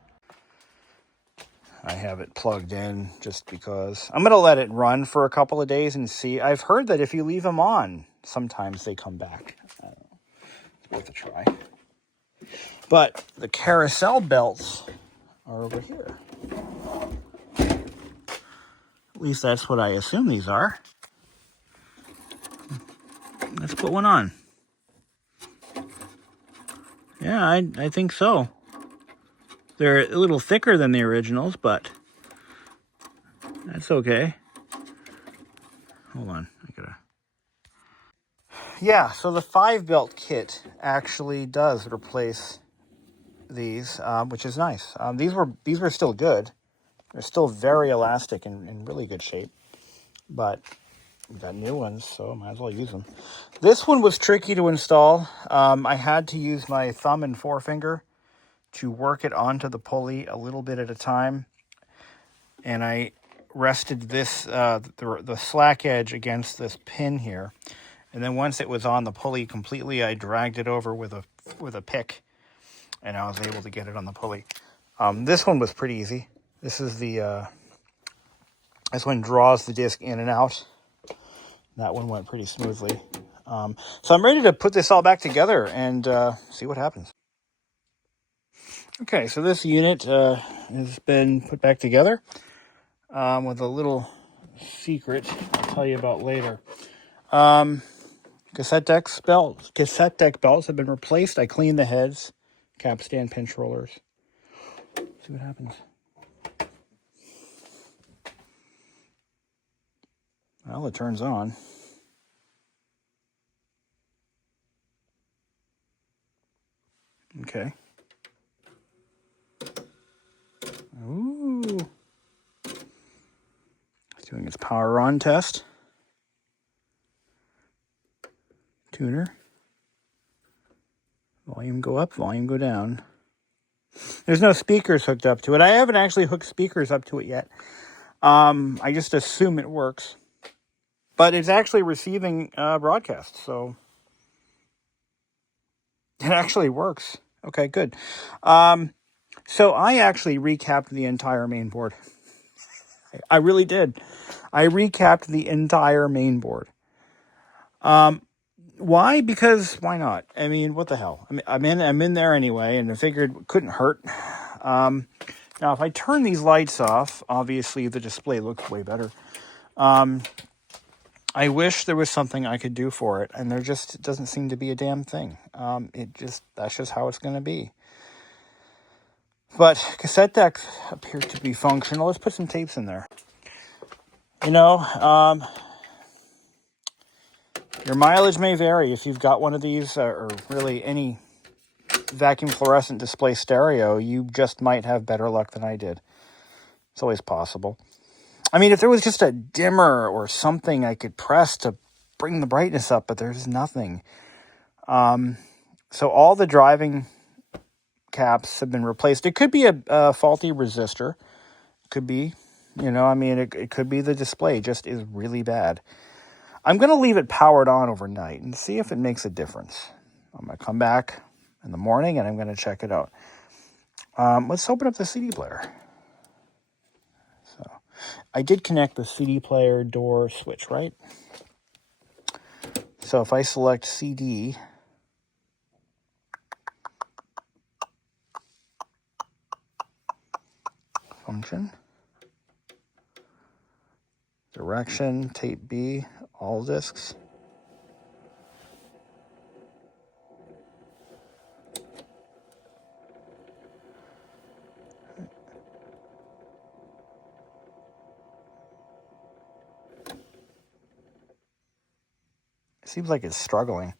I have it plugged in just because. I'm going to let it run for a couple of days and see. I've heard that if you leave them on, sometimes they come back. I don't know. It's worth a try. But the carousel belts are over here. At least that's what I assume these are. Let's put one on. Yeah, I think so. They're a little thicker than the originals, but that's okay. Hold on. Yeah, so the 5-belt kit actually does replace these, which is nice. These were still good. They're still very elastic and in really good shape. But we got new ones, so might as well use them. This one was tricky to install. I had to use my thumb and forefinger to work it onto the pulley a little bit at a time. And I rested this, the slack edge against this pin here. And then once it was on the pulley completely, I dragged it over with a pick. And I was able to get it on the pulley. This one was pretty easy. This is this one draws the disc in and out. That one went pretty smoothly. So I'm ready to put this all back together and see what happens. Okay, so this unit has been put back together with a little secret I'll tell you about later. Cassette deck belts have been replaced. I cleaned the heads, capstan pinch rollers. See what happens. Well, it turns on. Okay. Ooh. It's doing its power on test. Tuner. Volume go up, volume go down. There's no speakers hooked up to it. I haven't actually hooked speakers up to it yet. I just assume it works. But it's actually receiving broadcast, so it actually works. Okay, good. So I actually recapped the entire main board. I really did. I recapped the entire main board. Why? Because why not? I mean, what the hell? I mean, I'm in there anyway, and I figured it couldn't hurt. Now, if I turn these lights off, obviously the display looks way better. I wish there was something I could do for it, and there just doesn't seem to be a damn thing. That's just how it's going to be. But cassette deck appears to be functional. Let's put some tapes in there. You know, your mileage may vary if you've got one of these, or really any vacuum fluorescent display stereo. You just might have better luck than I did. It's always possible. I mean, if there was just a dimmer or something I could press to bring the brightness up, but there's nothing. So all the driving caps have been replaced. It could be a faulty resistor. It could be, it could be the display just is really bad. I'm going to leave it powered on overnight and see if it makes a difference. I'm going to come back in the morning and I'm going to check it out. Let's open up the CD player. So I did connect the CD player door switch, right? So if I select CD, function, direction, tape B, all discs. It seems like it's struggling.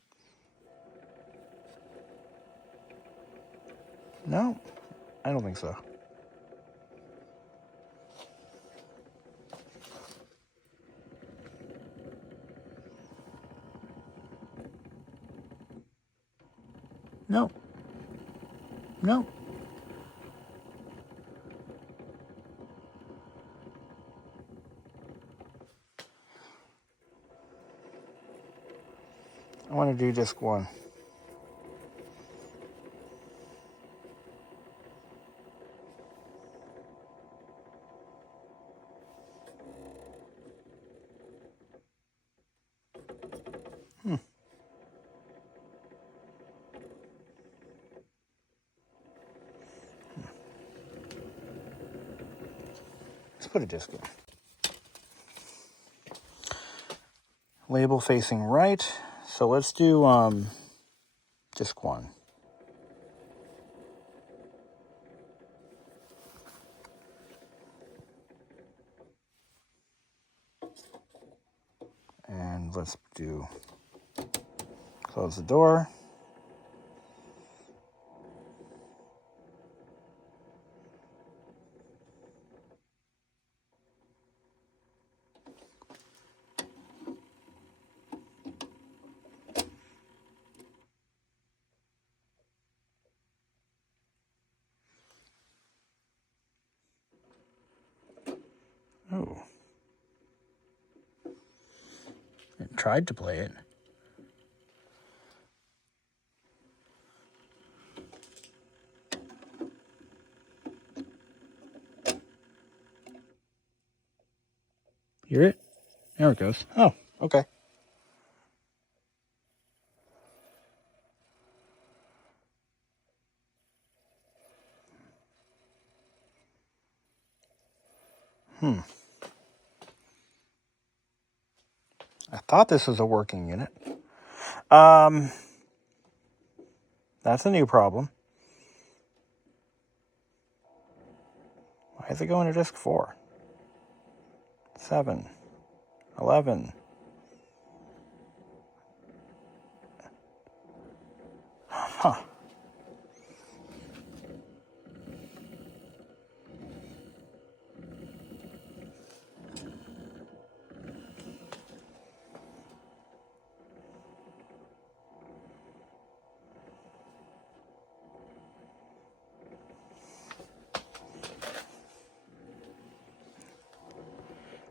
No, I don't think so. No. No. I want to do disc 1. Let's put a disc in. Label facing right. So let's do disc 1. And let's close the door. Oh. It tried to play it. Hear it? There it goes. Oh, okay. I thought this was a working unit. That's a new problem. Why is it going to disc 4? 7. 11. Huh.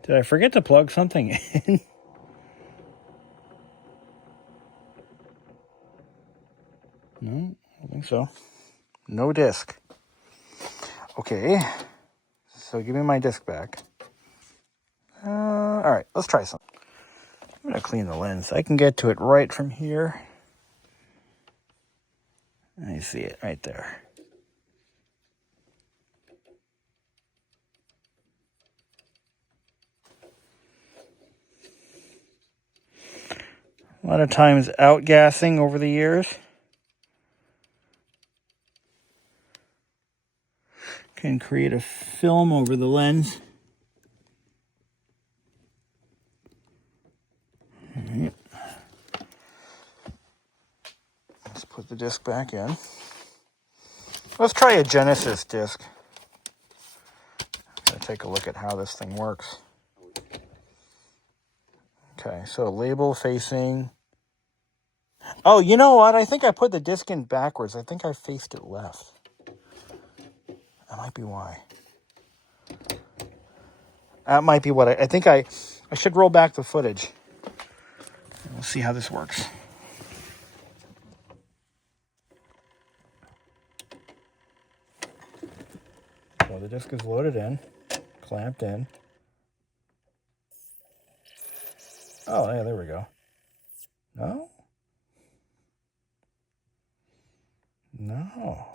Did I forget to plug something in? No, I don't think so. No disc. Okay, so give me my disc back. All right, let's try something. I'm going to clean the lens. I can get to it right from here. I see it right there. A lot of times outgassing over the years can create a film over the lens. All right. Let's put the disc back in. Let's try a Genesis disc. I'm going to take a look at how this thing works. Okay, so label facing. Oh, you know what? I think I put the disc in backwards. I think I faced it left. That might be why. That might be what I think I should roll back the footage. We'll see how this works. So the disc is loaded in, clamped in. Oh, yeah, there we go. No? No.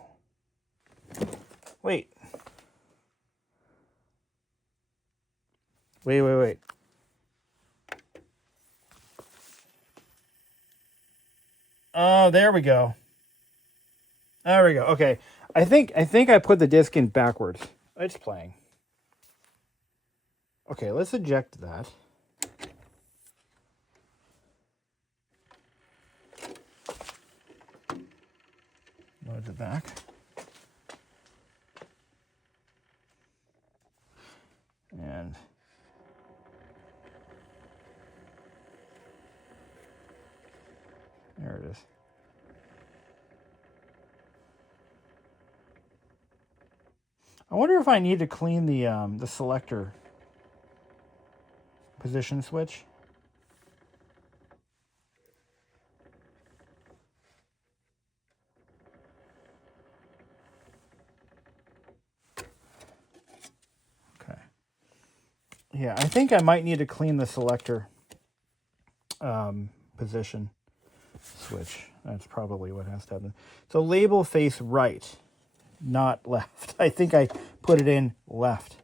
Wait. Wait. Oh, there we go. There we go. Okay. I think I put the disc in backwards. It's playing. Okay, let's eject that. Load it back. And there it is. I wonder if I need to clean the selector position switch. Okay. Yeah, I think I might need to clean the selector position switch. That's probably what has to happen. So label face right, not left. I think I put it in left.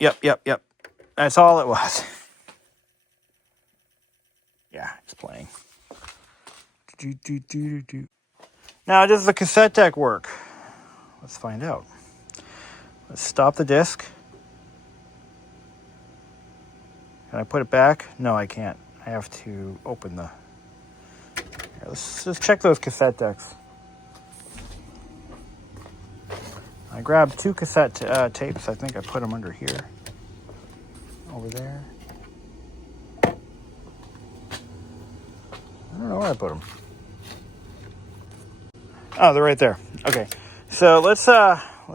Yep. That's all it was. Yeah, it's playing. Now, does the cassette deck work? Let's find out. Let's stop the disc. Can I put it back? No, I can't. I have to open the... Here, let's just check those cassette decks. I grabbed 2 cassette tapes. I think I put them under here. Over there. I don't know where I put them. Oh, they're right there. Okay. So let's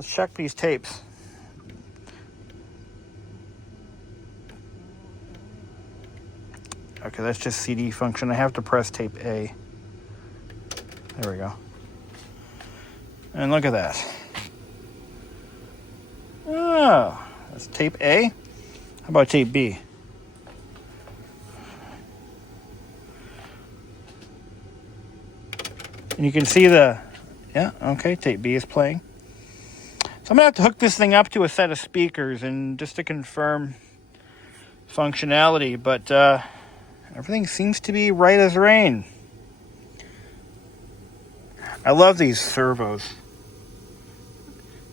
check these tapes. Okay, that's just CD function. I have to press tape A. There we go. And look at that. Oh, that's tape A. How about tape B? And you can see tape B is playing. So I'm going to have to hook this thing up to a set of speakers and just to confirm functionality, but everything seems to be right as rain. I love these servos.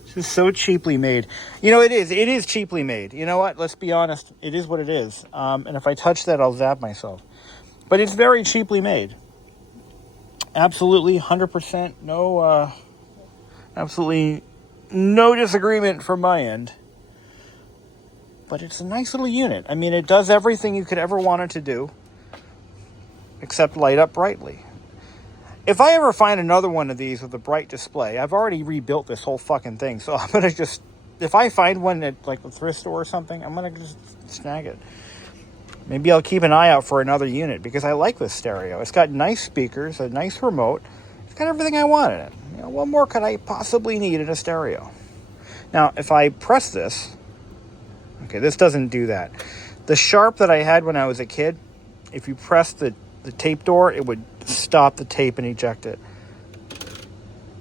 This is so cheaply made. You know, it is cheaply made. You know what? Let's be honest. It is what it is. And if I touch that, I'll zap myself. But it's very cheaply made. Absolutely, 100%. No, absolutely no disagreement from my end. But it's a nice little unit. I mean, it does everything you could ever want it to do, except light up brightly. if I ever find another one of these with a bright display, I've already rebuilt this whole fucking thing. So I'm going to just, if I find one at like a thrift store or something, I'm going to just snag it. Maybe I'll keep an eye out for another unit because I like this stereo. It's got nice speakers, a nice remote. It's got everything I want in it. You know, what more could I possibly need in a stereo? Now, if I press this, okay, this doesn't do that. The Sharp that I had when I was a kid, if you press the tape door, it would stop the tape and eject it.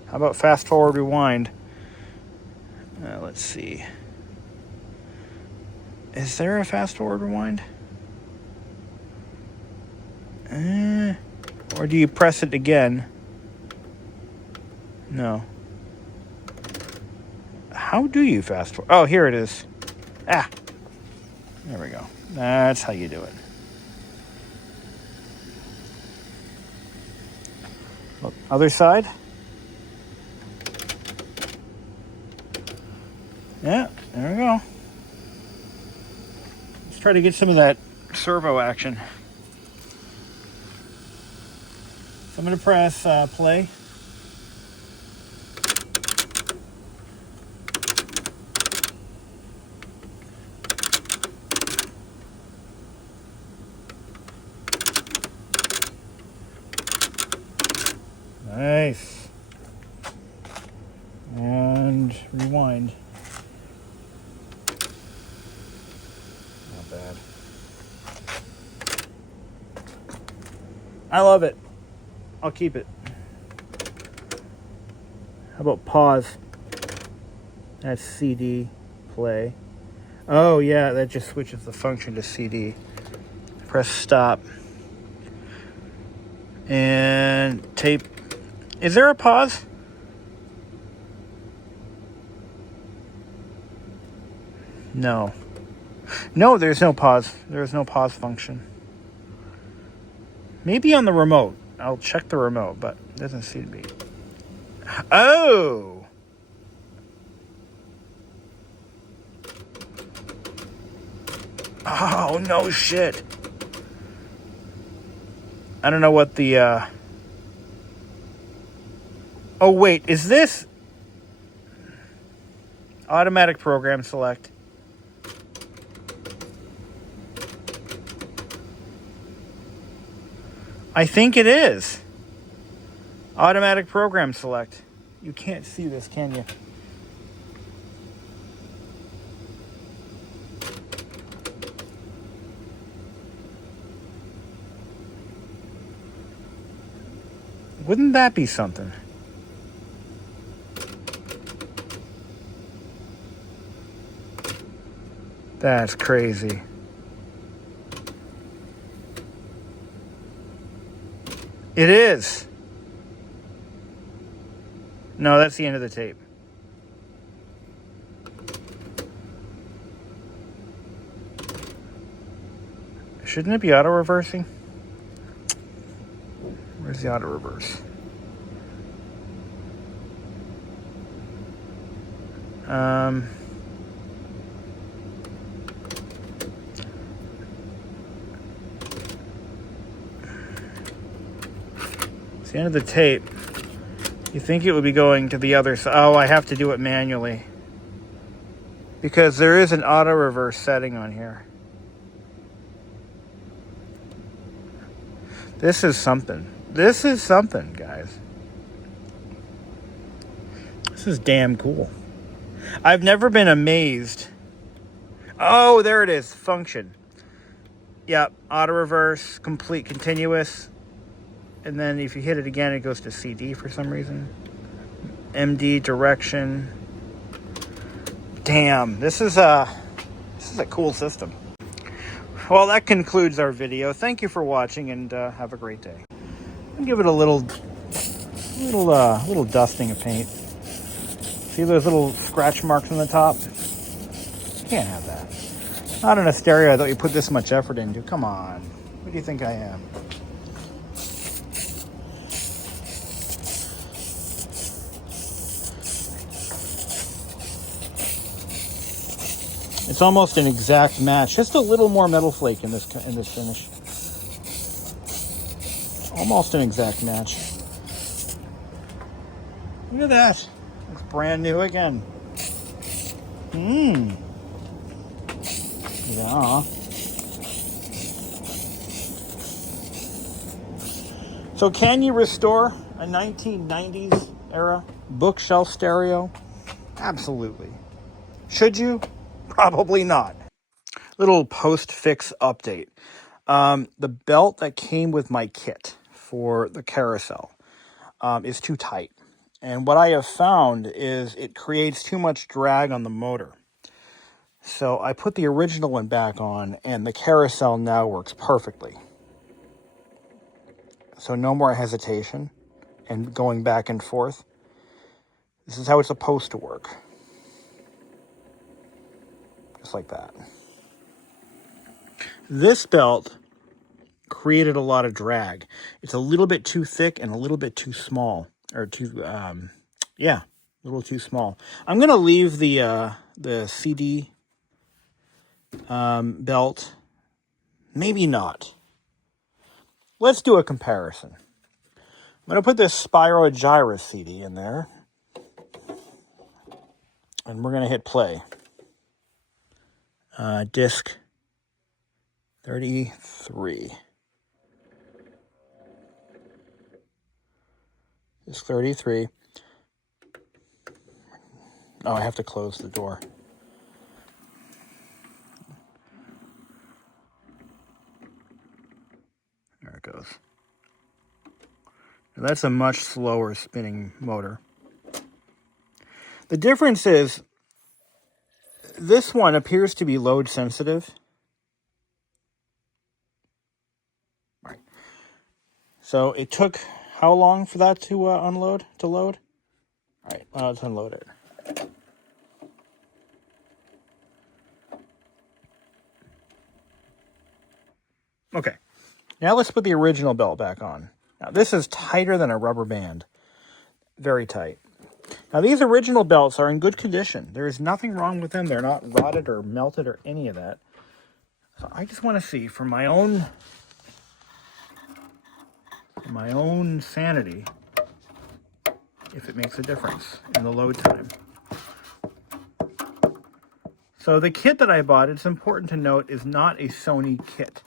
How about fast forward rewind? Let's see. Is there a fast forward rewind? Or do you press it again? No. How do you fast forward? Oh, here it is. Ah, there we go. That's how you do it. Look, other side. Yeah, there we go. Let's try to get some of that servo action. So I'm going to press play. Nice. And rewind. Not bad. I love it. I'll keep it. How about pause? That's CD, play. Oh yeah, that just switches the function to CD. Press stop. And tape. Is there a pause? No. No, there's no pause. There's no pause function. Maybe on the remote. I'll check the remote, but it doesn't seem to be. Oh! Oh, no shit. I don't know what the, Oh, wait, is this automatic program select? I think it is. Automatic program select. You can't see this, can you? Wouldn't that be something? That's crazy. It is. No, that's the end of the tape. Shouldn't it be auto-reversing? Where's the auto-reverse? It's the end of the tape. You think it would be going to the other side. Oh, I have to do it manually. Because there is an auto-reverse setting on here. This is something. This is something, guys. This is damn cool. I've never been amazed. Oh, there it is. Function. Yep. Auto-reverse, complete, continuous. And then if you hit it again, it goes to CD for some reason. MD, direction. Damn. This is a cool system. Well, that concludes our video. Thank you for watching, and have a great day. I'll give it a little dusting of paint. See those little scratch marks on the top? You can't have that. Not in a stereo that you put this much effort into. Come on. What do you think I am? It's almost an exact match. Just a little more metal flake in this finish. Almost an exact match. Look at that. Looks brand new again. Yeah. So can you restore a 1990s era bookshelf stereo? Absolutely. Should you? Probably not. Little post-fix update. The belt that came with my kit for the carousel is too tight. And what I have found is it creates too much drag on the motor. So I put the original one back on, and the carousel now works perfectly. So no more hesitation and going back and forth. This is how it's supposed to work. Just like that. This belt created a lot of drag. It's a little bit too thick and a little bit too small. Or too, yeah, a little too small. I'm going to leave the CD belt. Maybe not. Let's do a comparison. I'm going to put this Spyro Gyra CD in there. And we're going to hit play. Disc 33. Disc 33. Oh, I have to close the door. There it goes. Now that's a much slower spinning motor. The difference is this one appears to be load sensitive. Right. So it took how long for that to load? All right, well, let's unload it. Okay, now let's put the original belt back on. Now this is tighter than a rubber band. Very tight. Now these original belts are in good condition. There is nothing wrong with them. They're not rotted or melted or any of that. So I just want to see for my own sanity if it makes a difference in the load time. So the kit that I bought, it's important to note, is not a Sony kit.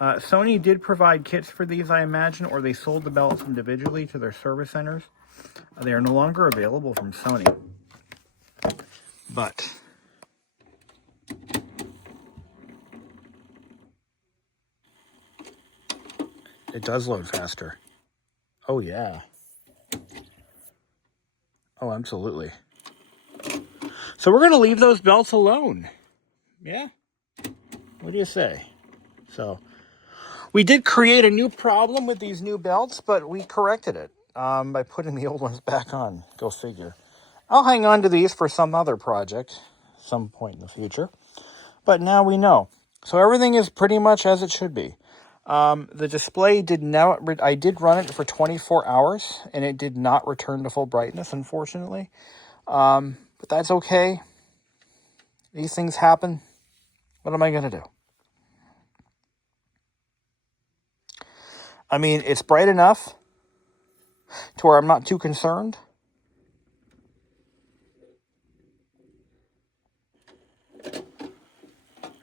Sony did provide kits for these, I imagine, or they sold the belts individually to their service centers. They are no longer available from Sony. But it does load faster. Oh, yeah. Oh, absolutely. So we're going to leave those belts alone. Yeah? What do you say? So we did create a new problem with these new belts, but we corrected it by putting the old ones back on. Go figure. I'll hang on to these for some other project some point in the future. But now we know. So everything is pretty much as it should be. The display did not, I did run it for 24 hours, and it did not return to full brightness, unfortunately. But that's okay. These things happen. What am I going to do? I mean, it's bright enough to where I'm not too concerned.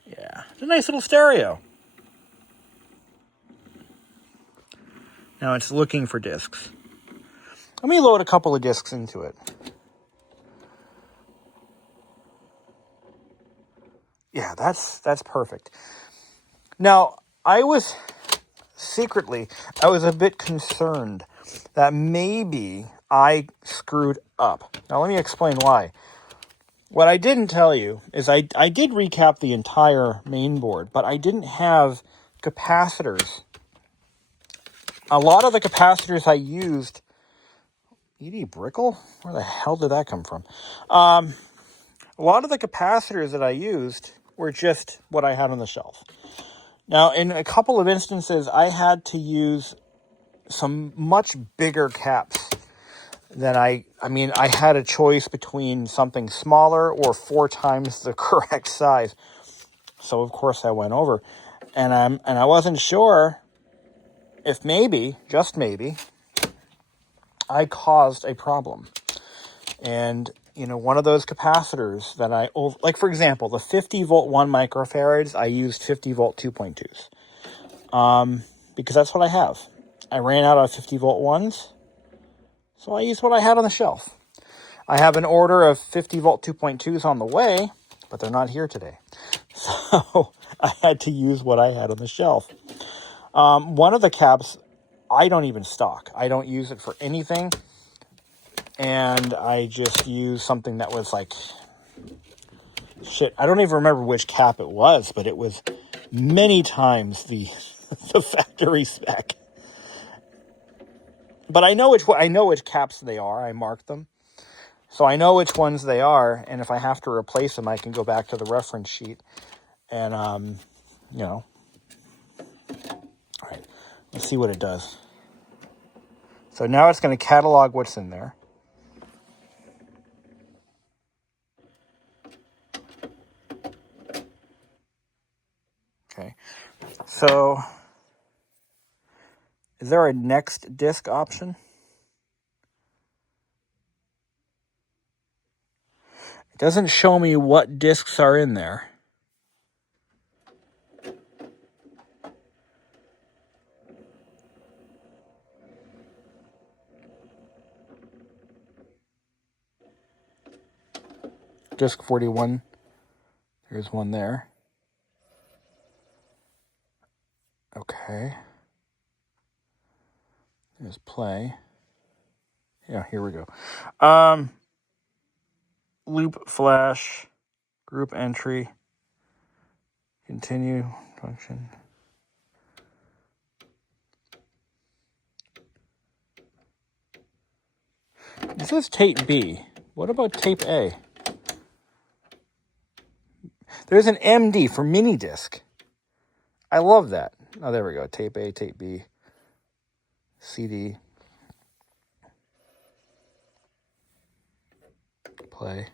Yeah, it's a nice little stereo. Now it's looking for discs. Let me load a couple of discs into it. Yeah, that's perfect. Now, I was a bit concerned that maybe I screwed up. Now, let me explain why. What I didn't tell you is I did recap the entire main board, but I didn't have capacitors. A lot of the capacitors I used... E.D. Brickle? Where the hell did that come from? A lot of the capacitors that I used were just what I had on the shelf. Now, in a couple of instances, I had to use some much bigger caps than I had a choice between something smaller or 4 times the correct size. So, of course, I went over. And I wasn't sure if maybe, just maybe, I caused a problem. And, you know, one of those capacitors that like for example, the 50 volt 1 microfarads, I used 50 volt 2.2s. Because that's what I have. I ran out of 50 volt 1s, so I used what I had on the shelf. I have an order of 50 volt 2.2s on the way, but they're not here today. So I had to use what I had on the shelf. One of the caps, I don't even stock. I don't use it for anything. And I just used something that was like, shit, I don't even remember which cap it was, but it was many times the factory spec. But I know which caps they are. I marked them. So I know which ones they are, and if I have to replace them, I can go back to the reference sheet and, you know. All right, let's see what it does. So now it's going to catalog what's in there. Okay, so is there a next disk option? It doesn't show me what disks are in there. Disk 41, there's one there. Okay. There's play. Yeah, here we go. Loop flash, group entry, continue function. This is tape B. What about tape A? There's an MD for mini disc. I love that. Oh, there we go. Tape A, tape B, CD, play.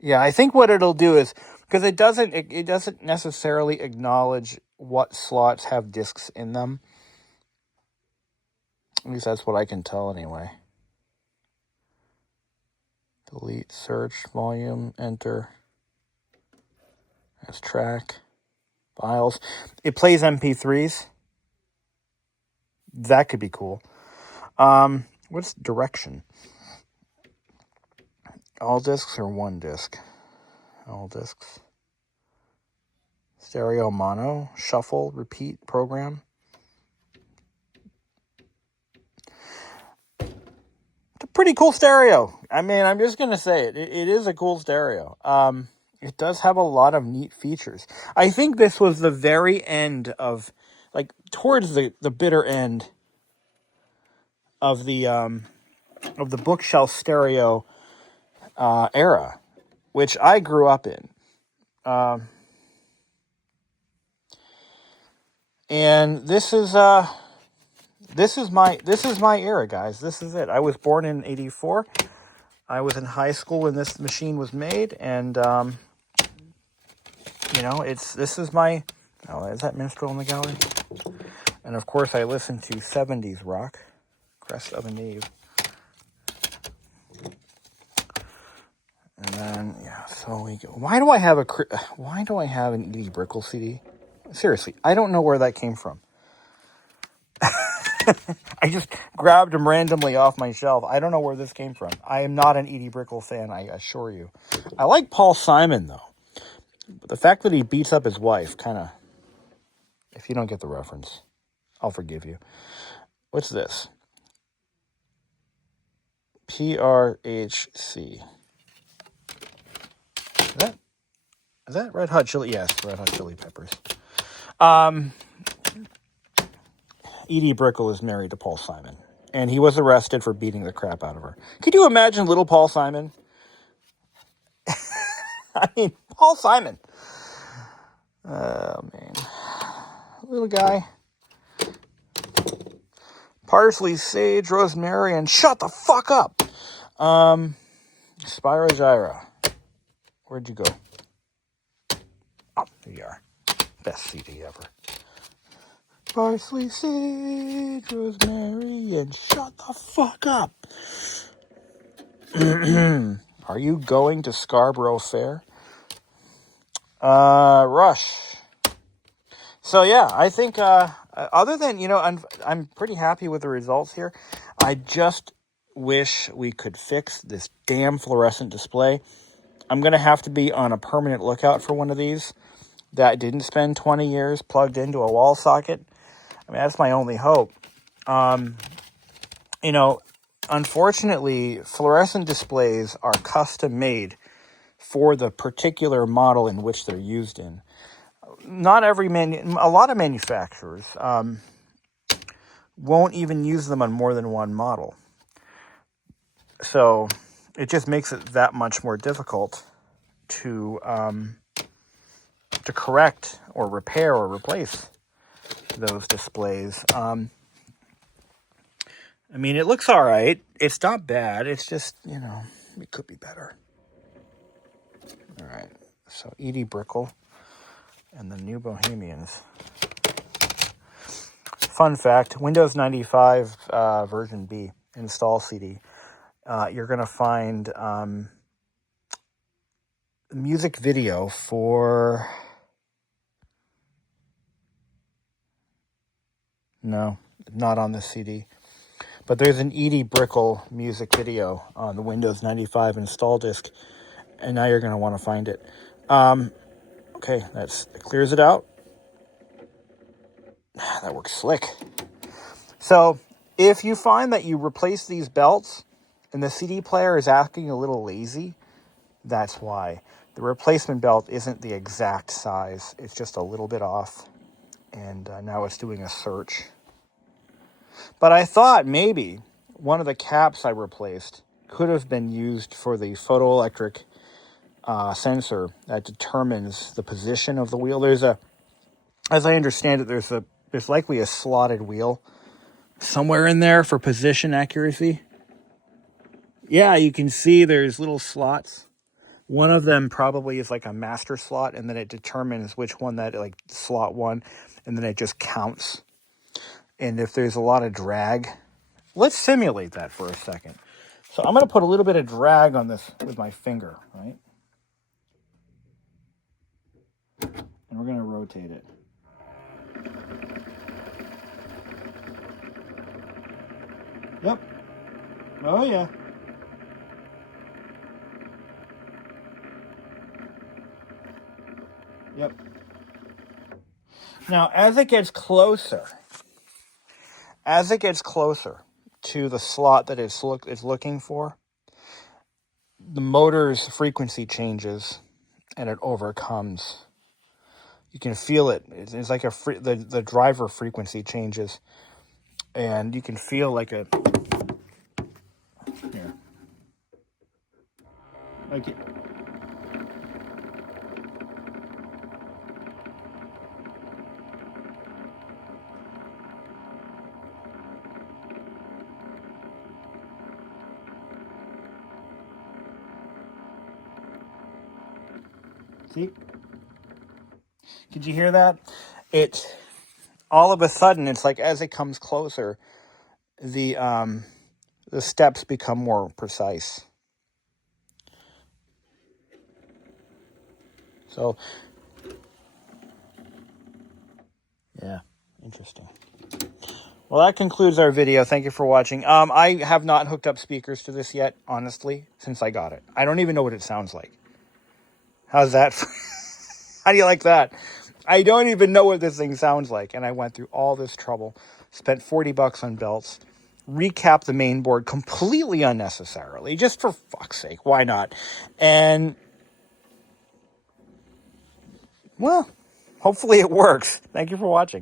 Yeah, I think what it'll do is, because it doesn't necessarily acknowledge what slots have discs in them. At least that's what I can tell anyway. Delete, search, volume, enter. That's track, files. It plays MP3s. That could be cool. What's direction? All discs or one disc? All discs. Stereo, mono, shuffle, repeat, program. It's a pretty cool stereo. I mean, I'm just going to say it. It is a cool stereo. It does have a lot of neat features. I think this was the very end of, like, towards the bitter end of the bookshelf stereo era, which I grew up in. And this is my era, guys. This is it. I was born in 84. I was in high school when this machine was made, and you know, this is my. Oh, is that Minstrel in the gallery? And of course, I listened to 70s rock, Crest of a Knave. And then, yeah, so we go. Why do I have an Edie Brickell CD? Seriously, I don't know where that came from. I just grabbed them randomly off my shelf. I don't know where this came from. I am not an Edie Brickell fan, I assure you. I like Paul Simon, though. But the fact that he beats up his wife, kind of, if you don't get the reference, I'll forgive you. What's this? PRHC. Is that Red Hot Chili? Yes, Red Hot Chili Peppers. Edie Brickell is married to Paul Simon, and he was arrested for beating the crap out of her. Could you imagine little Paul Simon? I mean, Paul Simon. Oh, man. Little guy. Parsley, sage, rosemary, and shut the fuck up. Spyro Gyra. Where'd you go? Oh, there you are. Best CD ever. Parsley, sage, rosemary, and shut the fuck up. Are you going to Scarborough Fair? Rush. So yeah, I think other than, I'm pretty happy with the results here. I just wish we could fix this damn fluorescent display. I'm going to have to be on a permanent lookout for one of these that didn't spend 20 years plugged into a wall socket. I mean, that's my only hope. Unfortunately, fluorescent displays are custom made for the particular model in which they're used in. Not every a lot of manufacturers won't even use them on more than one model. So it just makes it that much more difficult to correct or repair or replace those displays. I mean, it looks all right. It's not bad. It's just, it could be better. All right. So Edie Brickle and the New Bohemians. Fun fact, Windows 95 version B install CD. You're going to find music video for... No, not on the CD. But there's an Edie Brickle music video on the Windows 95 install disk, and now you're going to want to find it. Okay, that clears it out. That works slick. So, if you find that you replace these belts and the CD player is acting a little lazy, that's why. The replacement belt isn't the exact size. It's just a little bit off, and now it's doing a search. But I thought maybe one of the caps I replaced could have been used for the photoelectric sensor that determines the position of the wheel. There's as I understand it, there's likely a slotted wheel somewhere in there for position accuracy. Yeah, you can see there's little slots. One of them probably is like a master slot, and then it determines which one that, like slot 1, and then it just counts. And if there's a lot of drag, let's simulate that for a second. So I'm going to put a little bit of drag on this with my finger, right? And we're going to rotate it. Yep. Oh, yeah. Yep. Now, as it gets closer to the slot that it's looking for, the motor's frequency changes and it overcomes. You can feel it. It's like the driver frequency changes, and you can feel like here, like it. See? Did you hear that? It all of a sudden, it's like as it comes closer, the steps become more precise. So, yeah, interesting. Well, that concludes our video. Thank you for watching. I have not hooked up speakers to this yet, honestly, since I got it. I don't even know what it sounds like. How's that? How do you like that? I don't even know what this thing sounds like. And I went through all this trouble, spent $40 on belts, recapped the main board completely unnecessarily, just for fuck's sake. Why not? And, well, hopefully it works. Thank you for watching.